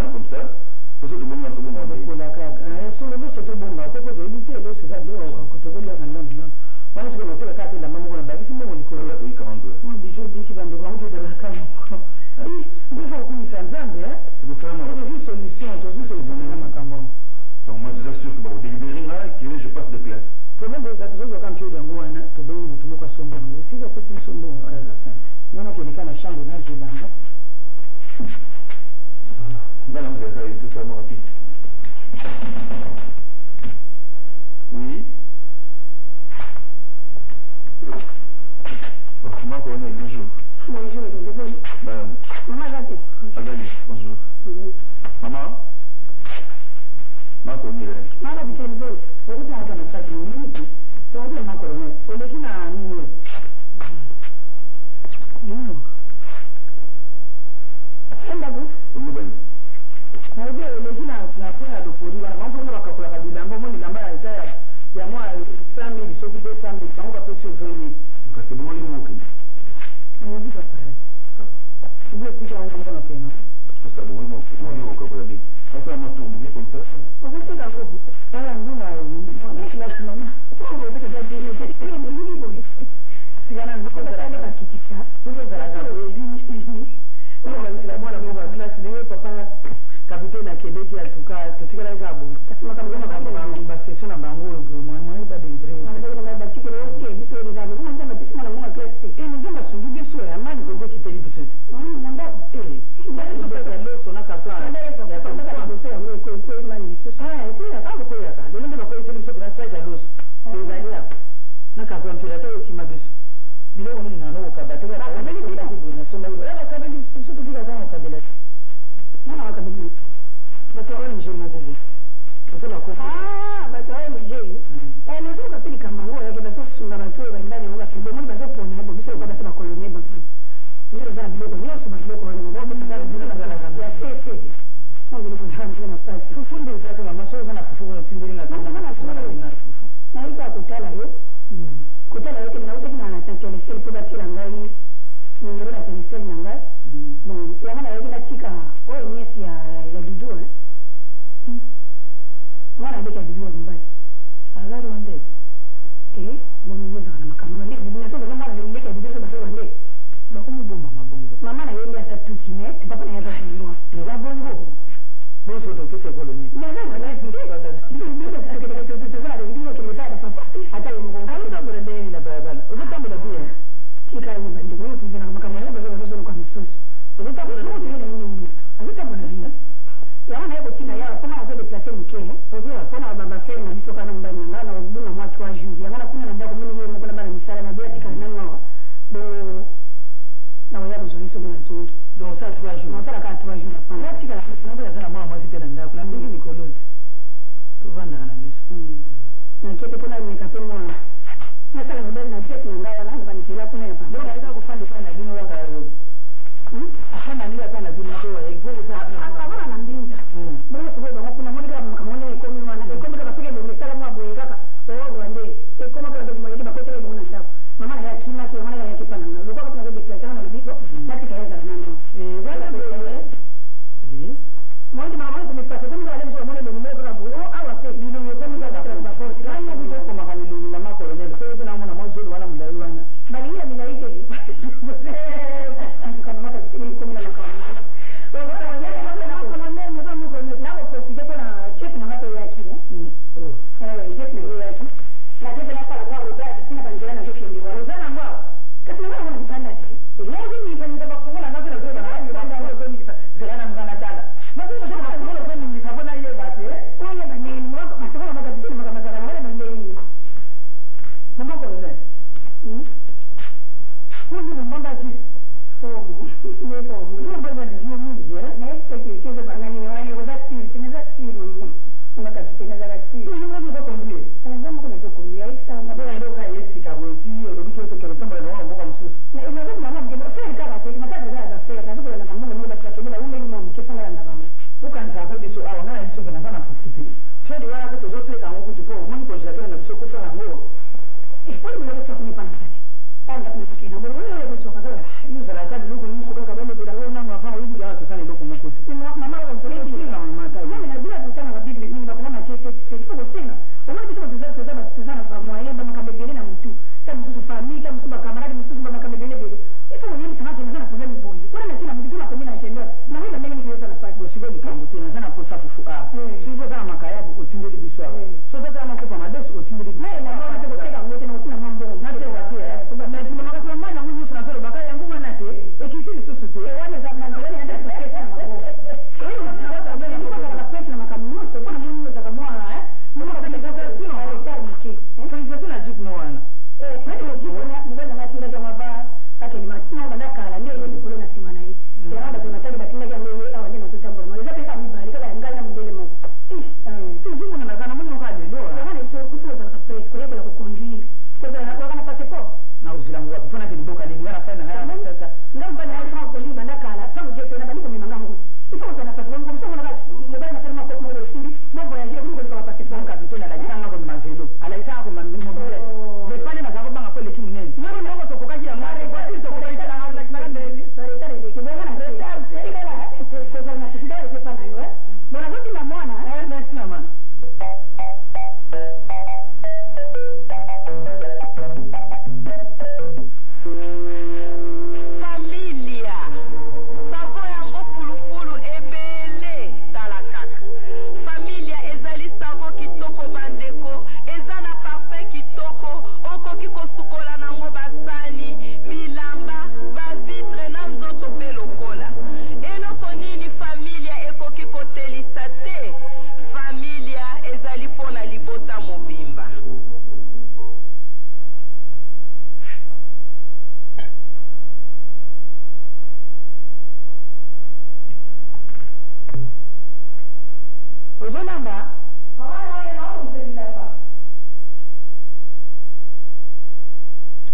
Pour ça tout le monde a tout bon. Pour la caga. Sur le dos c'est tout bon, pas pour éviter, c'est ça, quand on voit la sombo aussi va passer sombo non qui est dans chambre là je banga Voilà, vous avez tout ça rapide. Oui. Comment on est? Bonjour. Bonjour, Madame. Maman Azali. Azali, bonjour. Maman. Maman on est. Maman habite le bon. Vous êtes en train de s'acheter une minute. Ça va bien ma colonne. On est qui n'a ni. Non. Endago. Umubani. Na hiyo ile kina tunapenda dopori wana mambo ndio wakakula kabila mambo ni namba ya taya ya mwa 100,000 so kide 100,000 bango pesa 20,000 Kasi boli muke. ni vipi pale Sawa. ndio tika wangu mbona kena Kwa sababu wewe mwa ukakula bi. Sasa matumbo ni comme ça. Uzoteka nguvu. nduna mwana class mama Kwa pesa za dini ni mzuri boy. sigana ni Kwa kwa sababu za kitisa. ndio za dini ndio basi la mwana kwa class ni wewe papa kapiteni akendeki atuka tutikala kabu Kasema kama kama basi sio na bango mwa ba de grace Wanabona batiki wote biso nzaba. Kuma nzaba bisima na mwa class te. nzamba sungi biso ya mani koje kiteli biso Namba. ndio sasa leo sona katwa Ya kwa ndio biso ya mwe kwa imani biso. kuya kama kuya ka lelo ndio bakoi seli biso bila site loso bezali hapo na katwa mpira tayo kimabiso bilo wono ngano ukabateka kwa ndio na soma hiyo kabeli biso tupika kama kabela Nana wakabili. bato wale mjema kubu kusema kwa Bato wa MG. Nezo kapili kama ngo yake baso sunga bato ba ndani ngo bafi bomoni baso pona bo biso kwa basema colonel ba. Biso za biloko nyoso ba biloko wana ngo bisa kala biloko ya CC. Ngo biloko za na nafasi. kufunde zake mama so sana kufuku no tindiringa kama na kufu Na ika kutala yo. Kutala yote na yote kina na telesel po batira ngai. Nimero na telesel na ngai. Bon, yana yake na tika o nyesi ya dudu Mwana beka dudu ya mbali. agari wandezi Te, bomubuza kana makambo ndezi binaso bana mwana yuleka dudu so baso ndezi. bakumubomba mabongo Mama na yende asa tutine, te papa na yaza zindwa. za bongo bonso to kese koloni Naza na ndezi. Biso biso to sana biso kile papa papa. Hata yo mgo. utambula ndeni na barabara utambula bia Tika yo bandi ko kuza na makambo so baso baso kwa misusu. utambula Mo te ndeni na nini. Azotambula nini. Yana yako tika ya kama aso déplacer mke. Pona baba fer na biso kana mbani ngana obuna mwa 3 jours. Yana kuna ndako muni yemo kuna bana misala na bia tika na ngwa. Bo na waya kuzoiso kuna zongi. donc ça 3 jours Mosala ka 3 jours apana. natika sinabela sana mwana mwasi tena ndako na mbingi mikoloti tovanda na biso Na kepe pona mekape mwa. Nasala mbele na kepe na ngawa na banitela kuna ya donc pamba. aika kufanda pana bino waka afana nila pana bino to wa ego pana Akabana na mbinza. Mbona sio baba kuna mmoja kama kamone ekomi mwana. Ekomi kama soke mbele sala mwa boye kaka. Owo rwandezi. Ekomi kama ndio mweleke bakotele mbona ndako. Mama ya kima ki mwana ya kepa na ngawa. Lokwa kuna déplacer na bibo. Nati kaeza na nando. zana boye Mwende mama wangu kumepasa kama wale msho mwone ndio mmoja kama boye. Au ape bilo yokomi kama kwa force. kanya bito kwa makanilo mama colonel kwa hiyo na mwana mozulu wala mdai wana Bali ya minaite. Kama maka kitini komi na makao.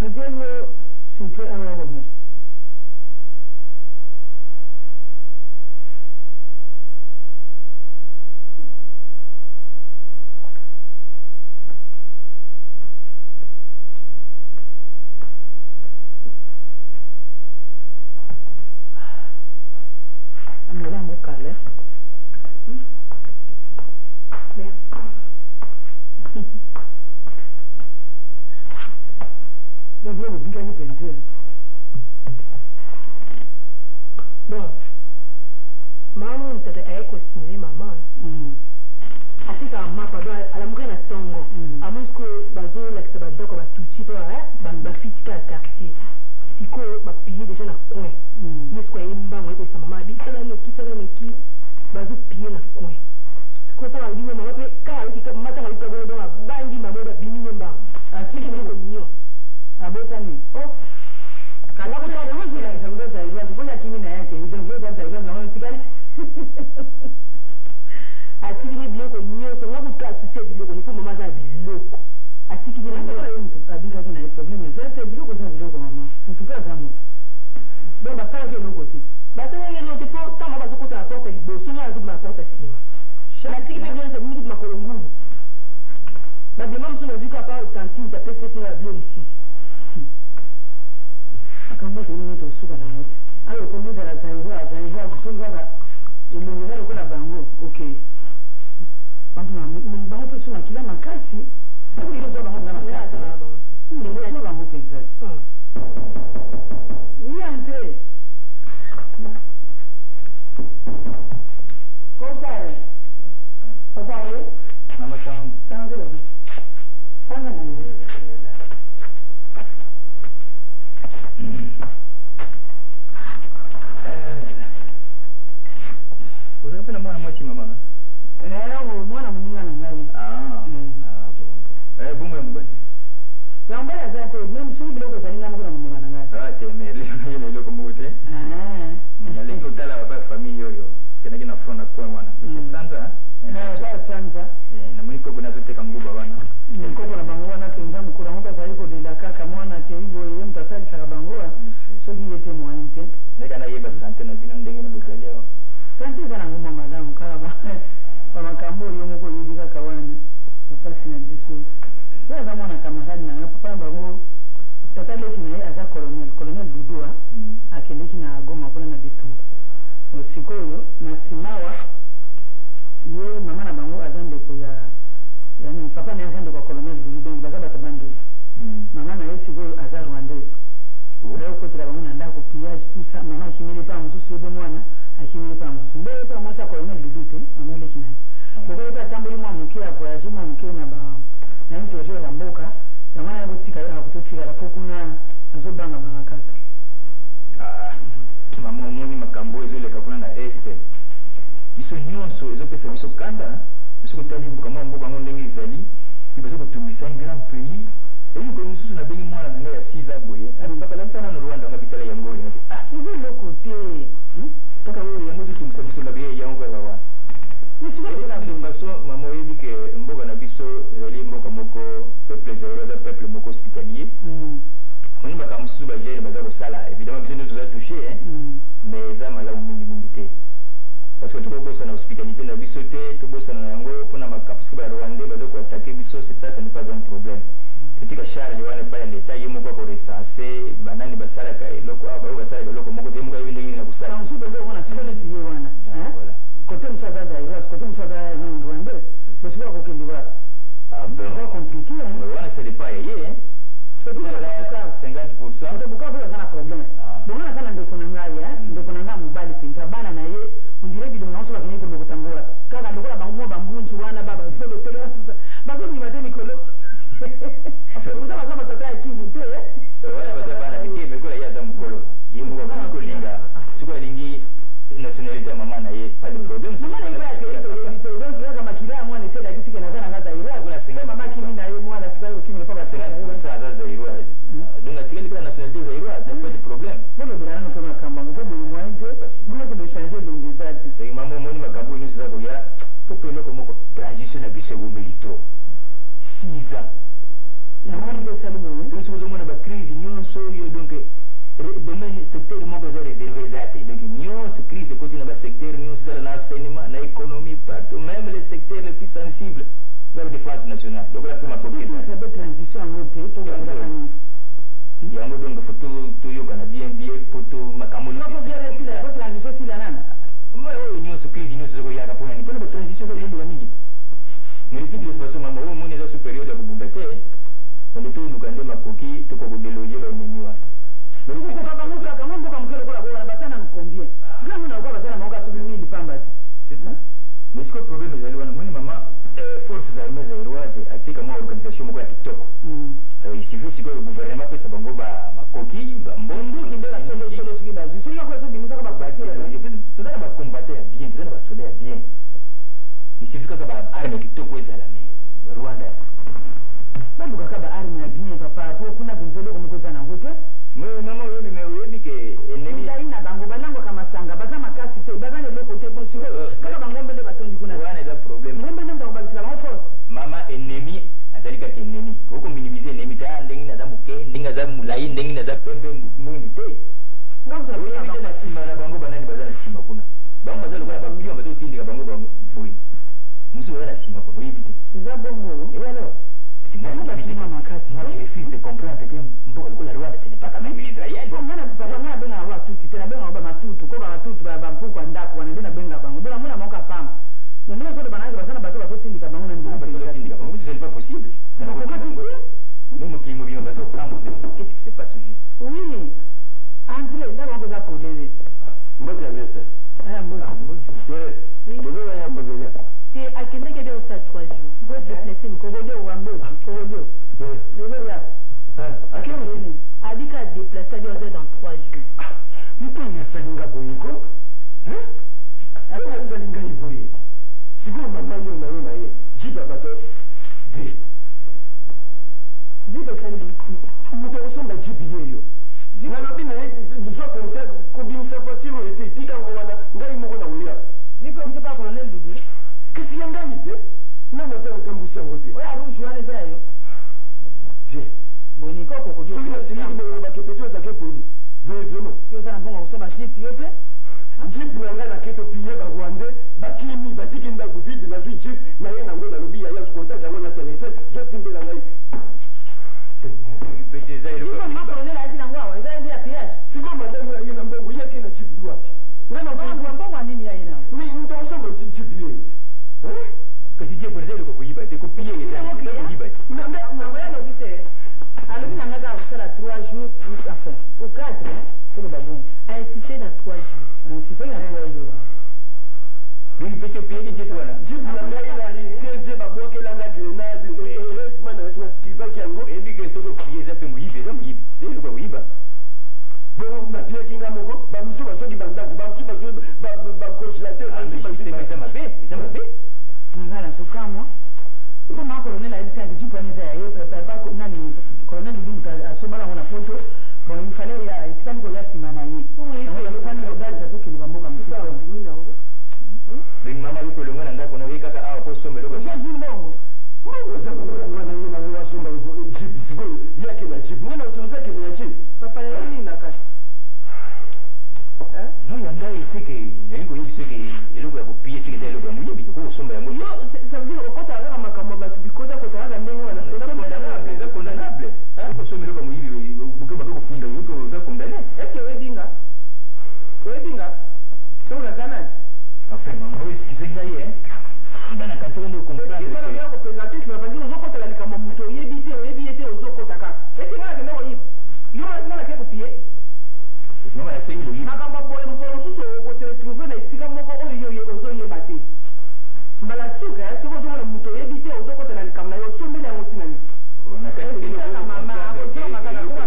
Adieu, c'est très amoureux. Merci. Donc, là, vous bigez penser. Bon, maman, peut-être elle est maman. Atika mapa do ala mukena na tongo. Amos ko bazo la que ça va d'accord ba touchi pa ba fitika quartier. Siko ba piller déjà na coin. Yes ko yimba mo ko sa mama bi sala no ki bazo piller na coin. Siko ta ba bi mama pe ka ki ka mata ka bo do bangi mama da bimi nyemba. Atiki ko nyos. Abosani. Oh. Kala ko ta mo zela sa za ilo zo koja kimi na yake. Ndio za za ilo za wana tikali. Atiki ni biloko nyonso nga kutuka souci biloko ni po mama za biloko atiki ni biloko abika kina problème ezate biloko za biloko mama ntuka za moto donc basala ke loko te basala ke loko te po tama bazo kota la porte liboso nga zo ma porte sima atiki pe biloko za mingi makolo ngulu ba biloko musu na zuka pa tantine ta pese pese na biloko mususu akamba to ni to suka na moto alo komisa la zaiwa zisonga ba ilongeza loko la bango okay bango pe so makila makasi ako ile so bango na makasi ngo so bango pensati oui entre kopare kopare mama sangu sangu de fanya nani unapenda mwana mwasi mama mwana muninga na ngai bon bon mbali yamba ya zate même si biloko zalinga moko na muninga na ngai te mais ile ile ko mote na leki utala ba famille yoyo kenaki na front na kwa mwana monsieur Sanza ba Sanza na muni ko kuna zote kanguba bana ko na bango wana penza mukura moko za yuko lela kaka mwana ke ibo ye mtasali saka bango soki yete moyen te neka na yeba santé na bino ndenge bozali awa santé za nangu madame kaka ba makambo yo moko yibi kaka wana papa sina biso ya za mwana camarade na papa bango tata leki na ye aza colonel Dudu akendeki na Goma kuna na bitumba osikoyo na simawa ye mama na bango azande ko yani papa na azande ko colonel Dudu donc baza batabando mama na ye sikoyo aza rwandaise leo kote la bango na ndako pillage tout ça mama kimele pa mususu be mwana akimele pa mususu nde pa mwasa colonel Dudu te mama leki na boko pa tamboli mwa muke a voyage mwa muke na ba na interieur ya mboka ya mwana yako tika ya kutotika la kokuna azo banga kaka mama moni makambo ezo leka kuna na este biso nyonso ezo pesa biso kanda biso kotali mboka mboka ngo ndenge ezali puis biso kotumbisa un grand pays et nous comme nous na bengi mwana nanga ya 6 aboye papa la sana no Rwanda ngapitala yango yo izo lokote paka wewe yango tutumbisa biso na beye yango kwa wa nisi kwa na façon mama yebi ke mboka na biso ezali mboka moko peuple zero da peuple moko hospitalier on va comme sous bagé baza ko sala évidemment biso nous a touché mais ça mala mingi te parce que tout bossa na hospitalité na biso te to bossa na yango pona makapsi ba Rwanda baza ko attaquer biso c'est ça n'est pas un problème tutika charge wana pa l'état yemo ko recenser banani basala ka eloko ba basala eloko moko te moko yende na kusala on sube ko na sibone tiye wana voilà côté msaza za Iras côté msaza ni Rwandaise parce que ko kendi wa c'est compliqué wana c'est pas yeye et puis 50% utabukavu sana problème bongana sana ndeko na ngai ndeko na ngai mubali penza bana na ye ondire bilo na so bakenye ko lokutangola kaka ndokola bango bambunju wana baba solo tele bazo mi mate mikolo uta basa matata ya kivu te wana baza bana bike mekola ya za mukolo yimbo ba kolinga siko lingi nationalité mama na ye pas de problème mama na ye ya keito yebite donc là kama kila mwana sasa lakini kana sana ngaza ira kuna singa mama kimi na ye mwana siko kimi pa basa ça za ira donc atikali kwa nationalité za ira pas de problème bolo bilana ko makamba ngo bo mointe bolo ko changer longezati et maman moni makambo ni sasa ko ya popelo ko moko transition na biso bomeli trop 6 ans ya mwana de salumo militaires les plus sensibles de la défense nationale. Donc la première fois que ça peut transition en côté, tout va il y a un mot donc faut tout yokana bien pour tout makambo. Non, pour gérer si la transition si la nana. Moi union ce crise union ce que yaka pour ni pour la transition ça monde mingi. Mais de toute façon maman au monde est supérieur à Bubundate. On est tout nous quand ma coquille tout ko déloger le menu. Mais ko ka ba muka kama mboka mkelo ko la ko na basana combien? Ngambo na ko basana mboka subi 1000 pambati. C'est ça. Mais ce que le problème est là, moi maman forces armées zairoise atika moi organisation moko ya TikTok. Il suffit que le gouvernement peut sabango ba makoki ba mbongo qui de la solo ce qui base. Celui qui a bimisa ka ba passer. Tout ça va combattre bien, tout ça va soldat bien. Il suffit que ba arme TikTok ezala mais Rwanda. Ba luka ka ba arme bien papa pour kuna binzelo ko mkoza na ngoke. Mais maman oyebi ke ennemi ina bango balango kama sanga baza makasi te baza le côté bon siko kaka bangombe de batondi kuna wana eza problème ngombe ndo ndakobakisila bango force mama ennemi azali kaka ennemi koko minimiser ennemi ta ndenge naza moke ndenge naza mulai ndenge naza pembe mwindu te ngabuta oyebi na nsima na bango banani baza na nsima kuna bango baza lokola bapion bazotindika bango boye mosusu baza na nsima kuna oyebi te eza bongo alors moi je refuse de comprendre que mboka lokola Rwanda ce n'est pas quand même l'Israël. Ngana papa ngana benga wa tuti tena benga ba matutu ko ba matutu ba mpuku ndako wana ndena benga bango bela muna moka pamba. Ndio sio bana bazana bato bazotindika bango na ndiko bazotindika bango ce n'est pas possible. Nous qui nous vivons bazo pamba qu'est-ce qui se passe juste? Oui. Entre ndako ko za polele. Mbote ya message. Mbote. Besoin ya mbele. Et à quel moment il y a au stade 3 jours? Vous êtes déplacé, vous avez Korodio. Lelo ya. À quel moment? Abika a déplacé dans 3 jours. Mais pas une salinga boyiko? Apa salinga iboye. Siko mama yo na ye. Jiba bato. Jiba salinga. Muto osomba jibi yeyo. Nalobi na zo konta ko bimisa voiture ete tika ngwana ngai moko na ulia. Jiba mje pa colonel Dudu. Kasi yanga ite? Nana ta mbusi yango te. Oya rouge wana za yo. Viens. Boniko ko Soki na siliki bo ba ke petio za ke poli. Boye vraiment. Yo sana bongo kusoma jeep yo pe. Jeep na nga na keto piye ba Rwanda ba kimi ba tiki nda vide na sui jeep na ye na ngo na lobi ya konta yango na telese zo simbe na ngai. Seigneur. Beteza ile Jiba ma colonel ati na ngwa eza ndia piage. Siko madame ya ye na mbongo yake na jeep wapi? Ngana Bongo bongo nini ya ye na? Mi ndo osomba jeep ye. Kasi je pour zelo ko kuyiba te ko piye ye ta ko kuyiba. Na ya lobite. Alors na nga ka sala 3 jours enfin ou 4 pour le babon. A insisté dans 3 jours. Insisté dans 3 jours. Donc pese piye je toi là. Jeep na ngai na risque je ba boke la nga grenade heureusement na skiva kiango. Et puis que ce que piye za pe muyibe za muyibe. Zelo ko kuyiba. Bon na piye kinga moko ba musu ba soki banda ba musu ba zo ba congélateur ba musu ba système ça m'a bé. Ngala sokamwa. Ko ma colonel a dit ça que tu prenais ça et pas nani colonel Dudu asomala ngona poto. Bon il fallait ya itikani ko ya simana yi. Oui, il fallait que daja zo kini bamboka mususu. Ni mama yuko lengo na ndako na weka ka a ko somelo ko. Je suis bongo. Mungu zangu ngwana yena ngwa somba jeep siko yake na jeep. Ngwana utuliza kile na jeep. Papa ya nini na kasi? Non, il y a un c'est que il y a une chose que le gars ko piye c'est que c'est le gars muyibi ko somba ya muyibi. Yo ça veut dire okota aga makambo batu bikota kota aga ndenge wana. C'est condamnable. Ko somelo ko muyibi buke ba ko funda yo ko za condamné. Est-ce que webinga? So la sana. Enfin, maman, excusez moi hein. Bana kanisa ndio comprendre. Est-ce que ngana ko présenter c'est pas dire ozokota la likambo muto yebite oyebite ozokota ka. Est-ce que ngana kende ko yib? Yo ngana ke ko piye? Mama ya sengi loli. Makambo boye mukolo mususu ko se retrouver na esika moko oyo yo ozoyeba te. Mbala suka soko zomona muto yebite ozokota na likambo na yo sombele yango tinani. Na kanisa ndio mama hapo sio makala kwa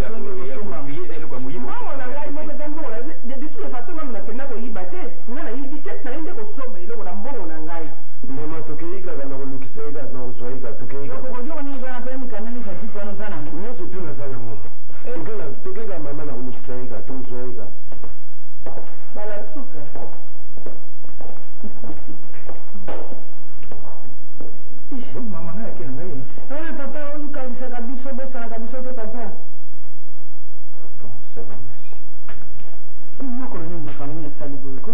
de toute façon même nakenda koyiba te nga nayibi te nayinde kosomba eloko na mbongo na ngai mama tokeyikaka na kolukisayika na kozwayika tokeyikakokodioka nyonso wana mpe mikananisa jipo wana oza nango nyonso te naza nango tokeka mama na kolukisayika tozwayika balasuka mama nga yake na ngai papa olukanisaka biso bosanaka biso te papa bon ça va merci. makolo nini makambo esali boye ko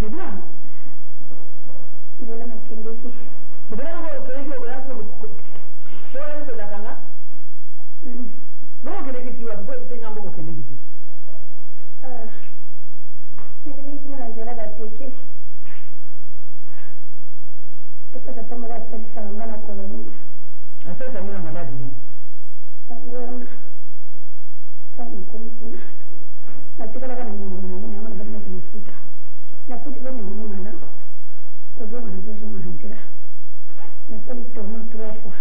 accident nzela nakendeki nzela okendeki oyakolakanga bokokendeki ti wapi po ebise nyambo kokendeki ti nakendeki na nzela bateke epa tata moko asalisaka nga na koloni asalisaka nga na maladi nini yango wana ntango nakomi kuna natikalaka na niongo na ye na yango nabandaki mefuta nafuti po niongo ningala kozonga nazozonga na nzela nasali tournon 3 fois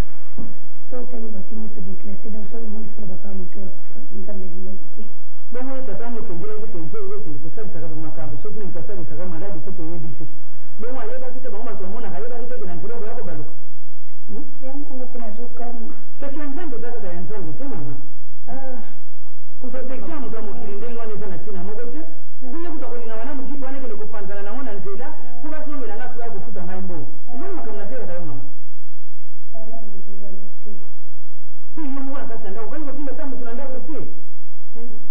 so otali bati nyonso déclassé donc so lemondi folo bapaa moto ya kufa nzambe alingaki te bongo ye tata mokendeki mpenza oyo okende kosalisaka bamakambo soki moto asalisaka maladi mpo toyebi te bongo ayebaki te bango bato bamonaka ayebaki te ke na nzela okoya kobaluka yango ngo mpe nazokamwa kasi ya nzambe eza kaka ya nzambe te mama protection ya moto ya mokili ndenge wana eza na ntina moko te kuye kuta kolingama na mojipi wana ekende kopanzana nango na nzela mpo basombela nga soki ya kofuta ngai mbongo omoni makambo natekaka yo mama mpe yo moko na kati ya ndako kani kotinda ta moto na ndako te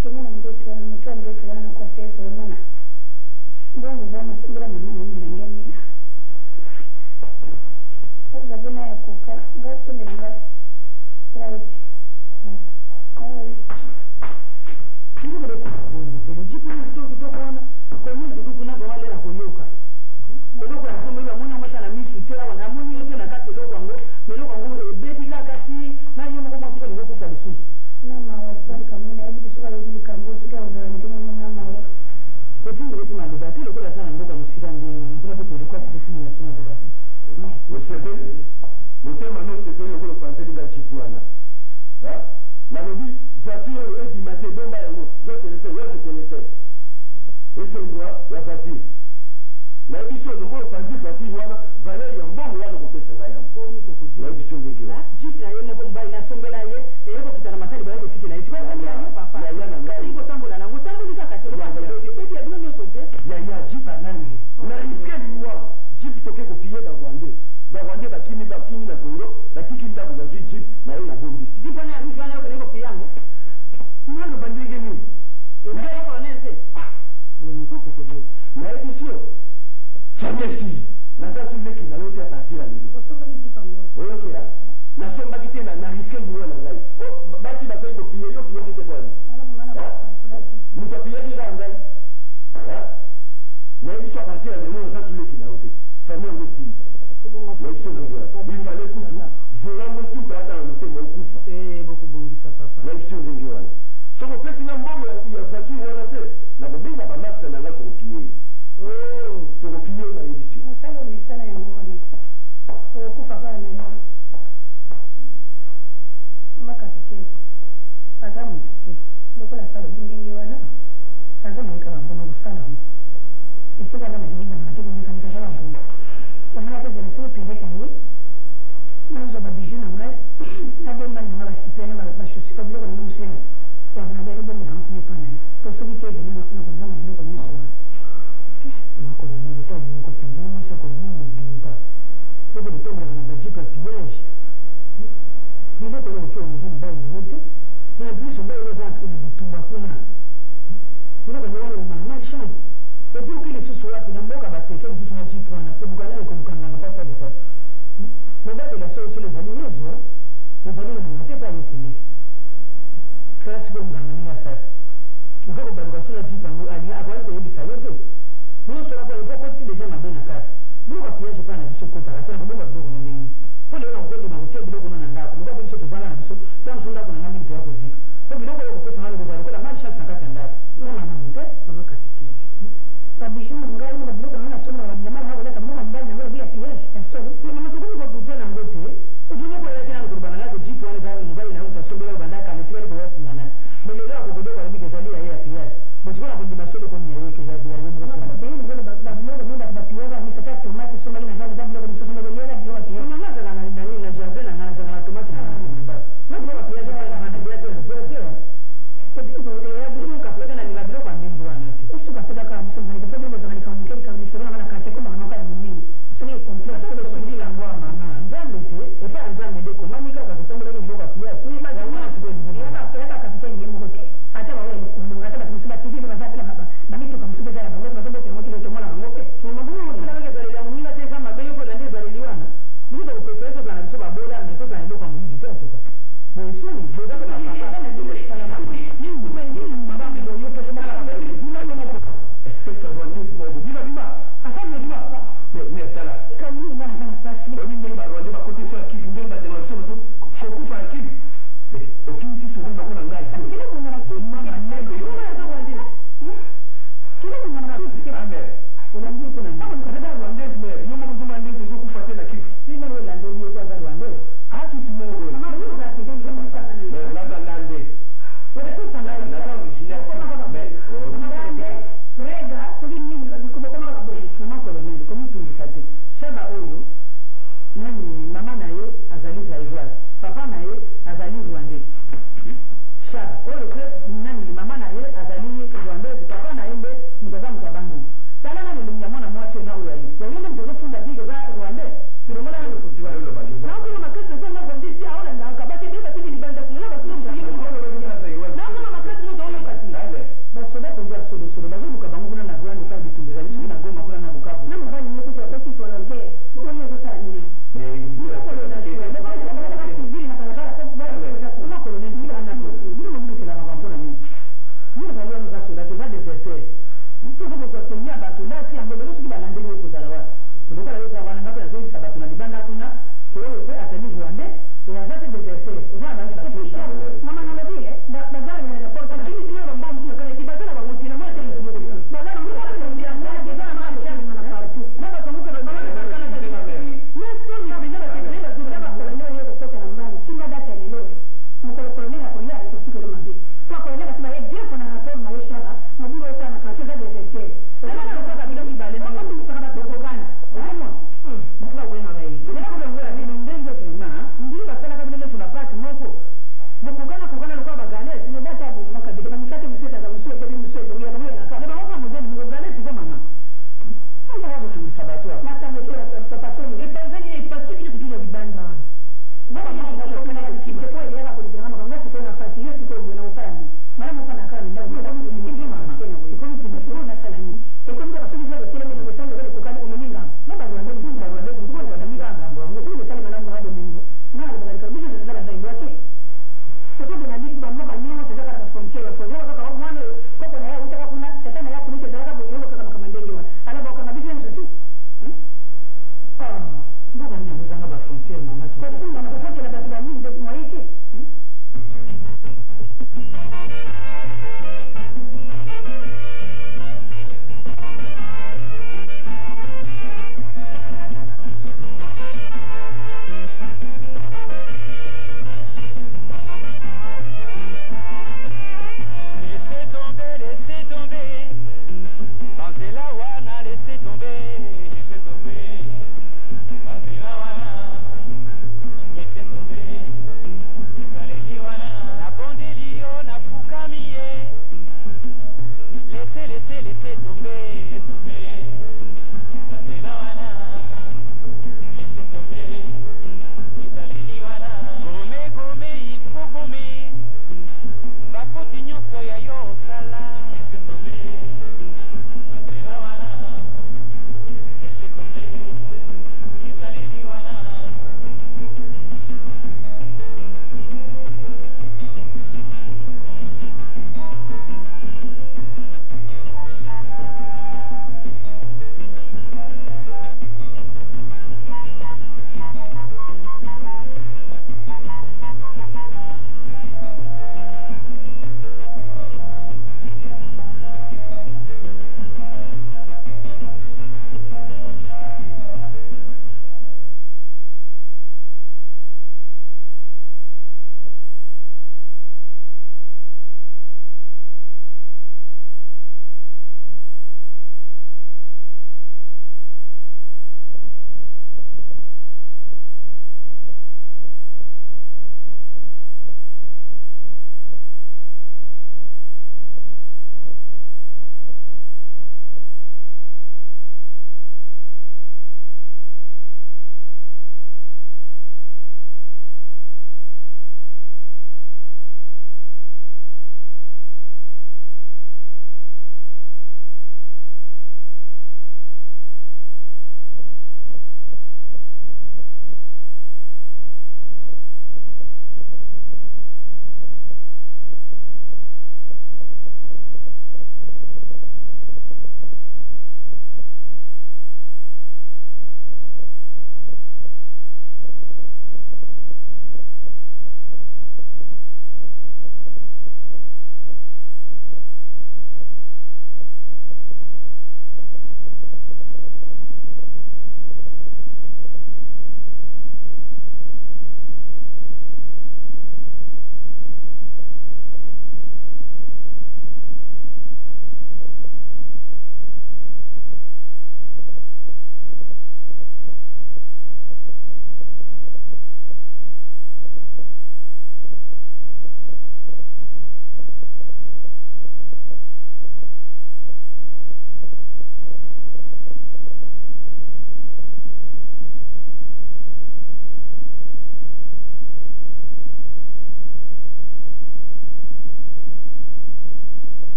kenya na mbeto wana moto ya mbeto wana na confesse omona mbongo eza nasombela mama na molangi ya mela ozabe na ya koka nga osombela nga sprite jipi wana kitoko wana komini duduku na vraimen lera koyoka eloko ya sombo bamoni yango ata na misu te awa amoni yo te na kati eloko yango ma eloko yango ebebi kaka ti na yo moko mwasi kolingo kufa lisusu na mawa mpo likambo nayebi te soki alobi likambo soki akozala ndenge na mawa kotindele mpe maloba te lokola aza na mboka mosika ndenge wana mpona mpe toluka te kotindela biso maloba te osepeli motema no osepeli lokola opanzeli nga jipe wana nalobi voiture oyo ebima te bomba yango zotelese yokotelese esengwa ya voiture nayebi so lokola opanzi voiture wana valeur ya mbongo wana kopesa ngai yango nayebi so ndenge wana jipe na ye moko mobali nasombela ye eye kokita na matali baye kotikela ye sikokomi ya ye papa soki kotambola nango tamboli kaka te ebebi ya bino nyonso te yaya jipe anani na riske liwa jipe toke kopie barwandais bakimi na congo batiki ndako bazwi jipe na ye na bombisi jipe wana ya rouge wana okende kopie yango naloba ndenge nini eza ye colonel te bonikokokobio nayebi sio famesi naza suleki na yo te apartir ya lelo osombaki jipe yango oyokela nasombaki te na riske liwa na ngai basi bazali kopie yo piyeki te kwani moto apiyeki kaka ngai nayebi so apartir ya lelo naza suleki na yo te famille yango esili il fallait kutu volango tuta ata na motema okufa bokobongisa papa nayebi ndenge wana soki opesi nga mbongo ya voiture wana te nakobenga bamaster na nga tokopie tokopie nayebi sio mosala omesana yango wana okokufa kaka na yo bakapitaine aza moto te lokola asala obi ndenge wana aza nalikaka mbona kosala ngo esika ana nalingibanaka te komekandika kaka mbongo yango napesela soki pendeka ye nazwa babiju na ngai nadembani nanga basipe na bachaussure babiloko nanga mosu yabanabe ebomela nga kunepa na ye po soki te ebene nakozanga biloko nyonso wana makolonel otalingo mpenza mwasi akolonel mobimba loko litombolaka na bajipe ya pillage biloko oyo oki onore mobali na yo te na plus mobali oyo aza na bitumba kuna biloko yango wana omala malchance epuis oki lisusu wapi na mboka bateke lisusu na jipe wana kobukana ekolukanganga pasalisa mobabela solosolo ezali yezwa ezali nganga te mpe ayokendeki tala sikoyo nganga ndenge asala oke kobaluka so na jipe yango akoki koyebisa yo te nyonso wana mpo okotisi deja mabe na kati biloko ya pillage mpa na biso kotaka te na kobomba biloko na ndenge mpo lelo na kokondima kotia biloko no na ndako lokola mpe biso tozanga na biso ta mosu ndako na